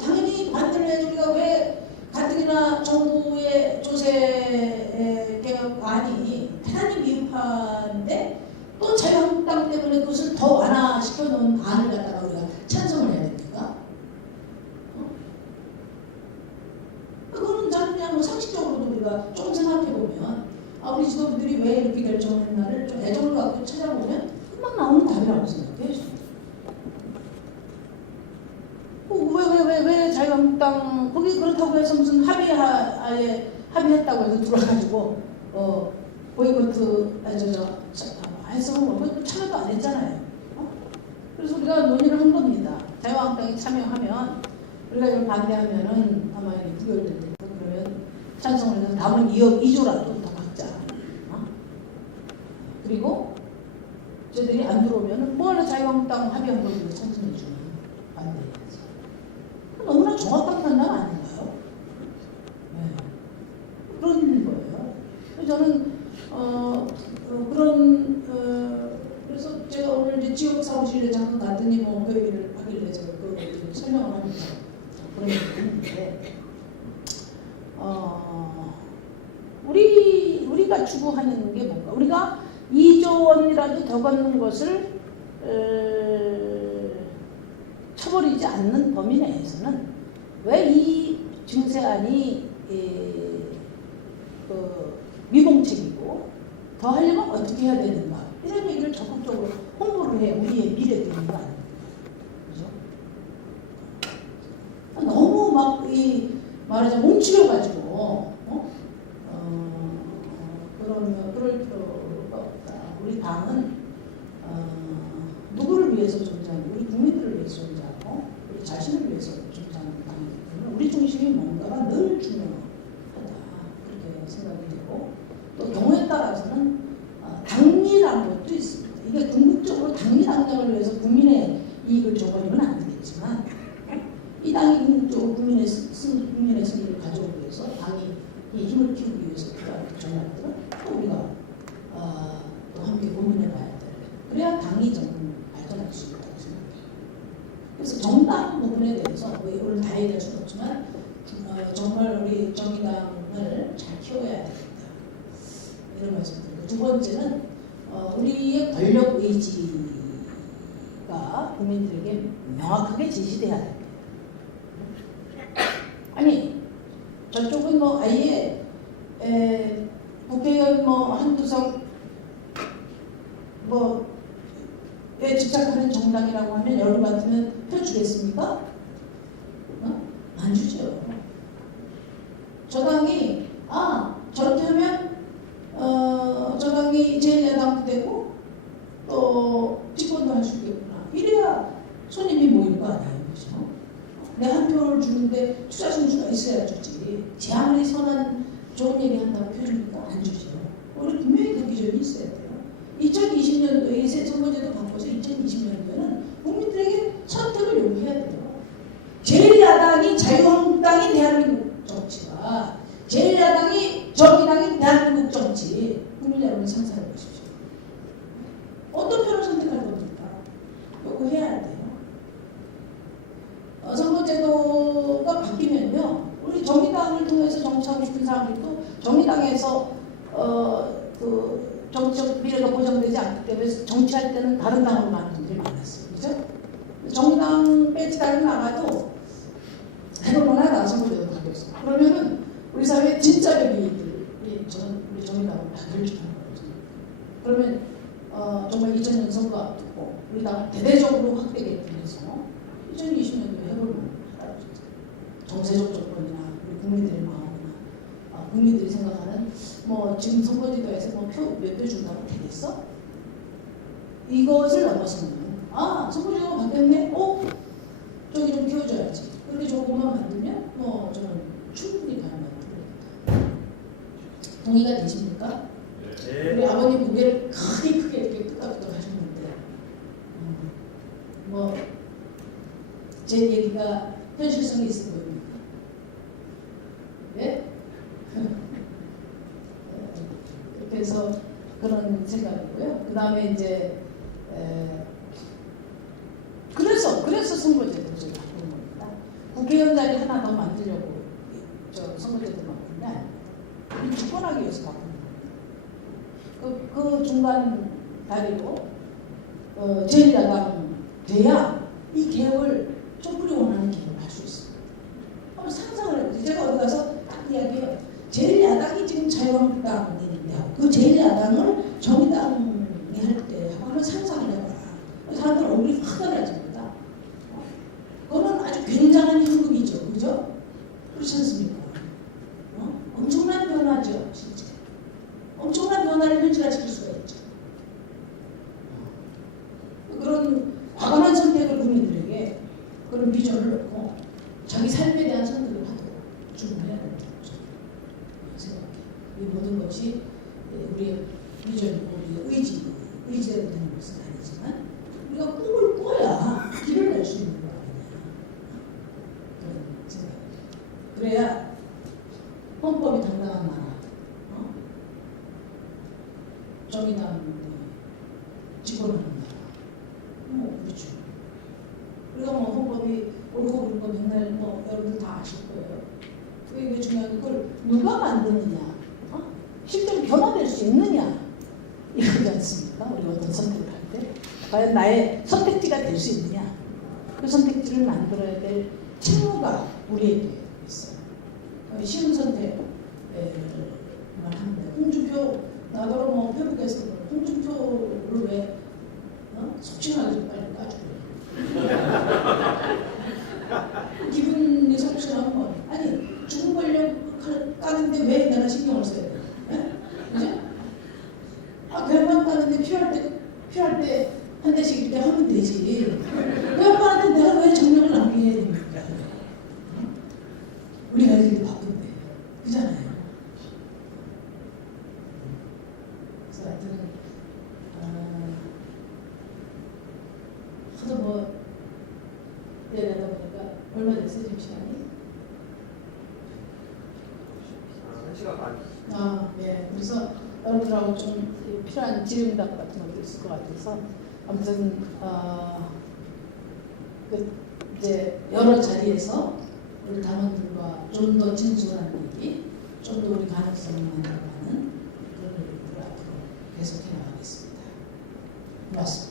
당연히 반대를 해서 우리가 왜 가뜩이나 정부의 조세 개혁안이 대단히 미흡한데 또 자유한국당 때문에 그것을 더 완화시켜 놓은 안을 갖다가 우리가 찬성을 해야 됩니까? 그거는 저는 그냥 뭐 상식적으로도 우리가 조금 생각해보면 우리 지도부들이 왜 이렇게 결정했나를 좀 애정을 갖고 찾아보면 금방 나오는 답이라고 생각해요. 왜 자유한국당 거기 그렇다고 해서 무슨 합의했다고 해서 들어와가지고 보이콧 해서 뭐 참여도 안 했잖아요. 그래서 우리가 논의를 한 겁니다. 자유한국당이 참여하면 우리가 이걸 반대하면은 아마 이게 부결될 텐데 그러면 찬성을 해서 남은 2억 2조라도 더 갖자. 그리고 저들이 안 들어오면은 뭐하러 자유한국당 합의한 걸 찬성해 주는 반대해야지. 너무나 정확한 판단 아닌가요? 네. 그런 거예요. 저는 그래서 제가 오늘 이제 지역 사무실에 잠깐 갔더니 뭐 그 얘기를 하길래 제가 그 설명을 하니까 그런 얘기를 했는데 우리가 추구하는 게 뭔가 우리가 2조 원이라도 더 걷는 것을 쳐버리지 않는 범위 내에서는 왜 이 증세안이 미봉책이고 더 하려면 어떻게 해야 되는가 이런 얘기를 적극적으로 홍보를 해 우리의 미래되는 거 아닙니까? 그죠? 너무 막 말하자면 뭉치려가지고 그럴 필요가 없다. 우리 당은 누구를 위해서 존재하는 우리 국민들을 위해서 존재하고 우리 자신을 위해서 존재하는 당이기 때문에 우리 중심이 뭔가가 늘 중요하다. 그렇게 생각이 되고 또 경우에 따라서는 당리라는 것도 있습니다. 이게 궁극적으로 당리 당략을 위해서 국민의 이익을 줘버리면 안 되겠지만 이 당이 궁극적으로 국민의 승리를 가져오기 위해서 당이 이 힘을 키우기 위해서 필요한 전략들은 또 우리가 또 함께 고민해봐야 돼. 그래야 당이 좀 발전할 수 있다고 생각해요. 그래서 정당 부분에 대해서 오늘 다 얘기할 수는 없지만 정말 우리 정의당을 잘 키워야 되겠다. 이런 말씀드리고 두 번째는 우리의 권력 의지가 국민들에게 명확하게 제시돼야 됩니다. 아니 저쪽은 뭐 아예 국회의원 뭐 한두석 뭐에 집착하는 정당이라고 하면 여러분 같으면 펴주겠습니까? 안 주죠. 저 당이 저렇게 하면 저 당이 제1야당 되고 또 집권도 할 수 있겠구나. 이래야 손님이 모이는 거 아니에요. 그렇죠? 내 한 표를 주는데 투자 선수가 있어야 주지. 제 아무리 선한 좋은 얘기 한다고 표줍니까? 안 주죠. 우리 분명히 그 기준이 있어야 돼요. 2020년도에 선거제도 바꿔서 2020년도에는 국민들에게 선택을 요구해야 돼요. 제1야당이 자유한국당이 대한민국 정치가 제1야당이 정의당이 대한민국 정치 국민 여러분 상상해 보십시오. 어떤 표를 선택할 겁니까? 요구해야 돼요. 선거제도가 바뀌면요. 우리 정의당을 통해서 정치하고 싶은 사람들도 정의당에서 그 정치적 미래가 보장되지 않기 때문에 정치할 때는 다른 당으로 가는 분들이 많았어요. 그죠? 정의당 배지 달고 나가도 해볼만 하다. 선거제도 바뀌었어. 그러면은 우리 사회에 진짜 배기들이 저는 우리 정의당을 받을 줄 아는 거거든요. 그러면 정말 2000년 선거 앞두고 우리 당을 대대적으로 확대 개편해서 2020년도에 해볼만 하다고 정세적 조건이나 우리 국민들의 마음이나 국민들이 생각하는 뭐 지금 선거제도에서 뭐 표 몇 표 준다고 되겠어? 이것을 넘어서는 선거제도가 바뀌었네? 저기 좀 키워줘야지. 그렇게 조금만 만들면 뭐 저는 충분히 가능합니다. 동의가 되십니까? 네. 우리 아버님 무게를 크게 이렇게 끄덕끄덕 하셨는데 뭐 제 얘기가 현실성이 있어 보입니까? 네? 그래서 그런 생각이고요. 그 다음에 이제 그래서 선거제도를 바꾸는 겁니다. 국회의원 자리 하나 더 만들려고 선거제도를 바꾸는 게 아니에요. 우리 집권하기 위해서 바꾸는 겁니다. 그 중간 다리로 제1야당 돼야 이 개혁을 촛불이 원하는 개혁을 할 수 있습니다. 한번 상상을 해보세요. 제가 어디 가서 딱 이야기해요. 제1야당이 지금 자유한국당이 있는데 그 제1야당을 정의당이 할 때 한번 상상을 해봐라. 사람들 얼굴이 확 달라집니다. 그거는 아주 굉장한 현금이죠. 그죠? 이 모든 것이 우리의 비전, 우리의 의지대로 되는 것은 아니지만 우리가 꿈을 꿔야 길을 낼 수 있는 거 아니냐 그런 생각. 그래야 헌법이 당당한 나라, 정의당 집권하는 나라, 그렇죠. 우리가 뭐 헌법이 옳고 그른 거 맨날 뭐 여러분들 다 아실 거예요. 그게 중요한 걸 누가 만드느냐, 실제로 변화될 수 있느냐 이거지 않습니까? 우리가 어떤 선택을 할 때 과연 나의 선택지가 될 수 있느냐, 그 선택지를 만들어야 될 책무가 우리에게 있어요. 쉬운 선택을 하는데 홍준표 나더러 뭐 페북에서 홍준표를 왜 속칭하게 빨리 까주고요. 기분이 속상한 건 아니 죽은 권력을 까는데 왜 내가 신경을 써야 돼? 그죠? 배만 까는데 필요할 때 한 대씩 이렇게 하면 되지. 그 양반한테 내가 왜 정력을 낭비해야 됩니까? 우리가 이렇게 바쁜데, 그잖아요. 그래서 하여튼 하도 뭐 얘기하다 보니까 얼마 됐어요 지금 시간이? 1시간 반. 예. 그래서 여러분들하고 좀 필요한 질의응답 같은 것도 있을 것 같아서 아무튼 이제 여러 자리에서 우리 당원들과 좀 더 진솔한 얘기, 좀 더 우리 가능성을 만들어가는 그런 얘기들을 앞으로 계속해 나가겠습니다. 고맙습니다.